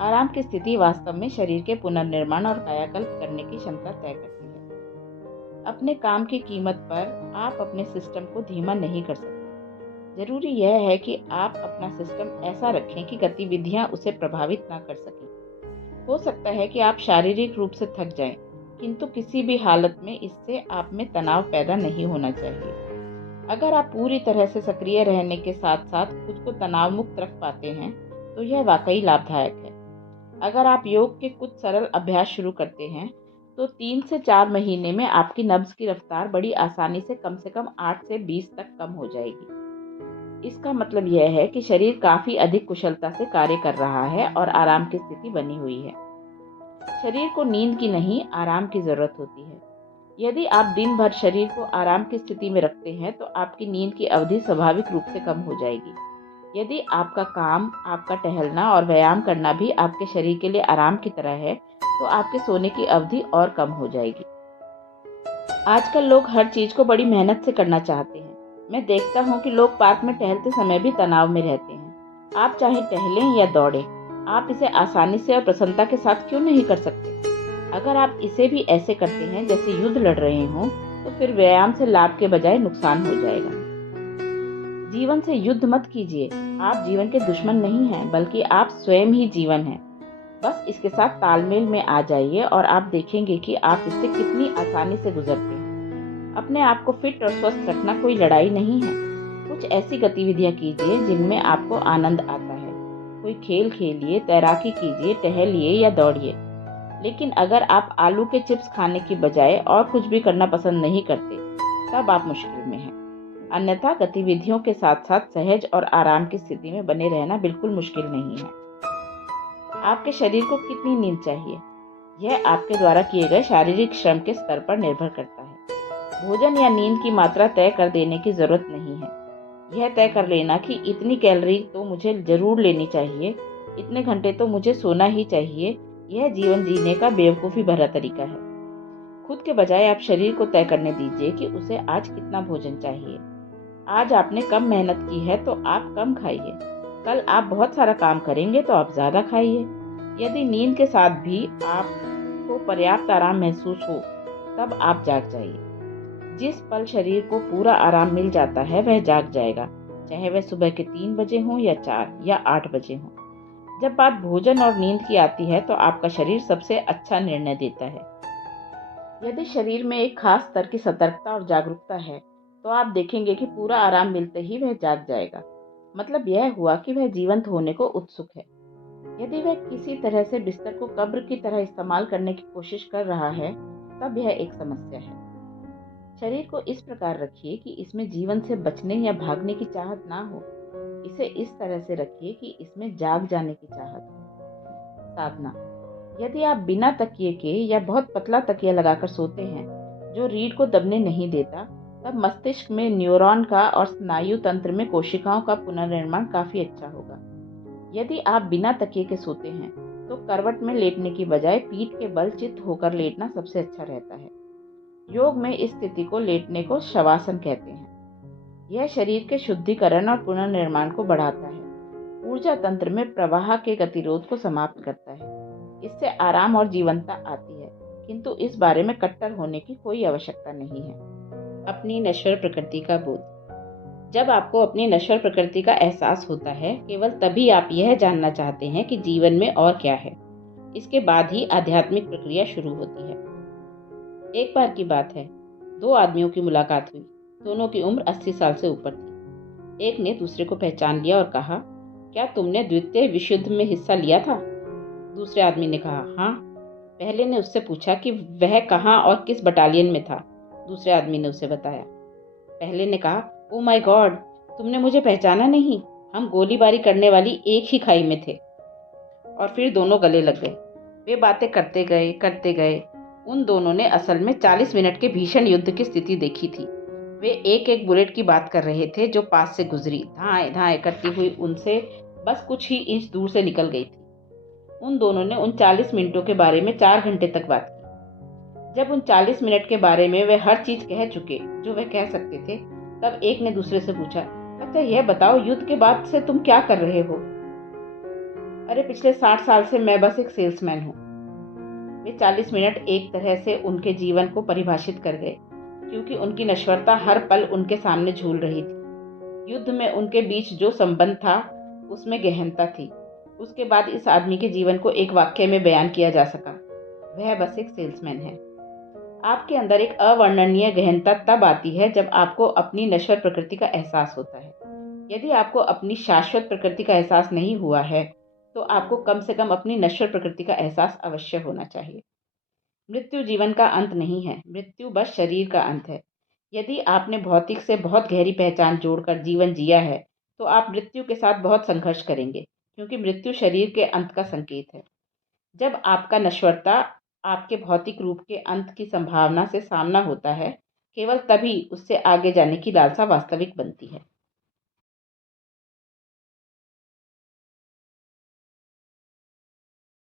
आराम की स्थिति वास्तव में शरीर के पुनर्निर्माण और कायाकल्प करने की क्षमता तय करती है। अपने काम की कीमत पर आप अपने सिस्टम को धीमा नहीं कर सकते। जरूरी यह है कि आप अपना सिस्टम ऐसा रखें कि गतिविधियां उसे प्रभावित ना कर सकें। हो सकता है कि आप शारीरिक रूप से थक जाएं, किंतु किसी भी हालत में इससे आप में तनाव पैदा नहीं होना चाहिए। अगर आप पूरी तरह से सक्रिय रहने के साथ साथ खुद को तनाव मुक्त रख पाते हैं तो यह वाकई लाभदायक है। अगर आप योग के कुछ सरल अभ्यास शुरू करते हैं तो 3 से 4 महीने में आपकी नब्ज की रफ्तार बड़ी आसानी से कम 8 से 20 तक कम हो जाएगी। इसका मतलब यह है कि शरीर काफी अधिक कुशलता से कार्य कर रहा है और आराम की स्थिति बनी हुई है। शरीर को नींद की नहीं, आराम की जरूरत होती है। यदि आप दिन भर शरीर को आराम की स्थिति में रखते हैं तो आपकी नींद की अवधि स्वाभाविक रूप से कम हो जाएगी। यदि आपका काम, आपका टहलना और व्यायाम करना भी आपके शरीर के लिए आराम की तरह है तो आपके सोने की अवधि और कम हो जाएगी। आजकल लोग हर चीज को बड़ी मेहनत से करना चाहते हैं। मैं देखता हूँ कि लोग पार्क में टहलते समय भी तनाव में रहते हैं। आप चाहे टहलें या दौड़ें, आप इसे आसानी से और प्रसन्नता के साथ क्यों नहीं कर सकते? अगर आप इसे भी ऐसे करते हैं जैसे युद्ध लड़ रहे हों तो फिर व्यायाम से लाभ के बजाय नुकसान हो जाएगा। जीवन से युद्ध मत कीजिए। आप जीवन के दुश्मन नहीं हैं, बल्कि आप स्वयं ही जीवन हैं। बस इसके साथ तालमेल में आ जाइए और आप देखेंगे कि आप इससे कितनी आसानी से गुजरते हैं। अपने आप को फिट और स्वस्थ रखना कोई लड़ाई नहीं है। कुछ ऐसी गतिविधियां कीजिए जिनमें आपको आनंद आता है। कोई खेल खेलिए, तैराकी कीजिए, टहलिए या दौड़िए। लेकिन अगर आप आलू के चिप्स खाने की बजाय और कुछ भी करना पसंद नहीं करते, तब आप मुश्किल में हैं। अन्यथा गतिविधियों के साथ साथ सहज और आराम की स्थिति में बने रहना बिल्कुल मुश्किल नहीं है। आपके शरीर को कितनी नींद चाहिए, यह आपके द्वारा किए गए शारीरिक श्रम के स्तर पर निर्भर करता है। भोजन या नींद की मात्रा तय कर देने की जरूरत नहीं है। यह तय कर लेना कि इतनी कैलोरी तो मुझे जरूर लेनी चाहिए, इतने घंटे तो मुझे सोना ही चाहिए, यह जीवन जीने का बेवकूफ़ी भरा तरीका है। खुद के बजाय आप शरीर को तय करने दीजिए कि उसे आज कितना भोजन चाहिए। आज आपने कम मेहनत की है तो आप कम खाइए। कल आप बहुत सारा काम करेंगे तो आप ज़्यादा खाइए। यदि नींद के साथ भी आपको पर्याप्त आराम महसूस हो तब आप जाग जाइए। जिस पल शरीर को पूरा आराम मिल जाता है वह जाग जाएगा, चाहे वह सुबह के 3 बजे हो या 4 या 8 बजे हो। जब बात भोजन और नींद की आती है तो आपका शरीर सबसे अच्छा निर्णय देता है। यदि शरीर में एक खास स्तर की सतर्कता और जागरूकता है तो आप देखेंगे कि पूरा आराम मिलते ही वह जाग जाएगा। मतलब यह हुआ कि वह जीवंत होने को उत्सुक है। यदि वह किसी तरह से बिस्तर को कब्र की तरह इस्तेमाल करने की कोशिश कर रहा है तब यह एक समस्या है। शरीर को इस प्रकार रखिए कि इसमें जीवन से बचने या भागने की चाहत ना हो। इसे इस तरह से रखिए कि इसमें जाग जाने की चाहत हो। साधना। यदि आप बिना तकिए के या बहुत पतला तकिया लगाकर सोते हैं जो रीढ़ को दबने नहीं देता, तब मस्तिष्क में न्यूरॉन का और स्नायु तंत्र में कोशिकाओं का पुनर्निर्माण काफी अच्छा होगा। यदि आप बिना तकिए के सोते हैं तो करवट में लेटने की बजाय पीठ के बल चित होकर लेटना सबसे अच्छा रहता है। योग में इस स्थिति को लेटने को शवासन कहते हैं। यह शरीर के शुद्धिकरण और पुनर्निर्माण को बढ़ाता है, ऊर्जा तंत्र में प्रवाह के गतिरोध को समाप्त करता है। इससे आराम और जीवंतता आती है, किंतु इस बारे में कट्टर होने की कोई आवश्यकता नहीं है। अपनी नश्वर प्रकृति का बोध। जब आपको अपनी नश्वर प्रकृति का एहसास होता है, केवल तभी आप यह जानना चाहते हैं कि जीवन में और क्या है। इसके बाद ही आध्यात्मिक प्रक्रिया शुरू होती है। एक बार की बात है, दो आदमियों की मुलाकात हुई। दोनों की उम्र 80 साल से ऊपर थी। एक ने दूसरे को पहचान लिया और कहा, क्या तुमने द्वितीय विश्व युद्ध में हिस्सा लिया था? दूसरे आदमी ने कहा, हाँ। पहले ने उससे पूछा कि वह कहाँ और किस बटालियन में था। दूसरे आदमी ने उसे बताया। पहले ने कहा, ओ माय गॉड, तुमने मुझे पहचाना नहीं, हम गोलीबारी करने वाली एक ही खाई में थे। और फिर दोनों गले लग गए। वे बातें करते गए। उन दोनों ने असल में 40 मिनट के भीषण युद्ध की स्थिति देखी थी। वे एक एक बुलेट की बात कर रहे थे जो पास से गुजरी, धाएं धाएं करती हुई उनसे बस कुछ ही इंच दूर से निकल गई थी। उन दोनों ने उन 40 मिनटों के बारे में 4 घंटे तक बात की। जब उन 40 मिनट के बारे में वे हर चीज कह चुके जो वे कह सकते थे, तब एक ने दूसरे से पूछा, अच्छा यह बताओ, युद्ध के बाद से तुम क्या कर रहे हो? अरे पिछले 60 साल से मैं बस एक सेल्समैन हूँ। वे 40 मिनट एक तरह से उनके जीवन को परिभाषित कर गए, क्योंकि उनकी नश्वरता हर पल उनके सामने झूल रही थी। युद्ध में उनके बीच जो संबंध था उसमें गहनता थी। उसके बाद इस आदमी के जीवन को एक वाक्य में बयान किया जा सका, वह बस एक सेल्समैन है। आपके अंदर एक अवर्णनीय गहनता तब आती है जब आपको अपनी नश्वर प्रकृति का एहसास होता है। यदि आपको अपनी शाश्वत प्रकृति का एहसास नहीं हुआ है, तो आपको कम से कम अपनी नश्वर प्रकृति का एहसास अवश्य होना चाहिए। मृत्यु जीवन का अंत नहीं है, मृत्यु बस शरीर का अंत है। यदि आपने भौतिक से बहुत गहरी पहचान जोड़कर जीवन जिया है, तो आप मृत्यु के साथ बहुत संघर्ष करेंगे, क्योंकि मृत्यु शरीर के अंत का संकेत है। जब आपका नश्वरता आपके भौतिक रूप के अंत की संभावना से सामना होता है, केवल तभी उससे आगे जाने की लालसा वास्तविक बनती है।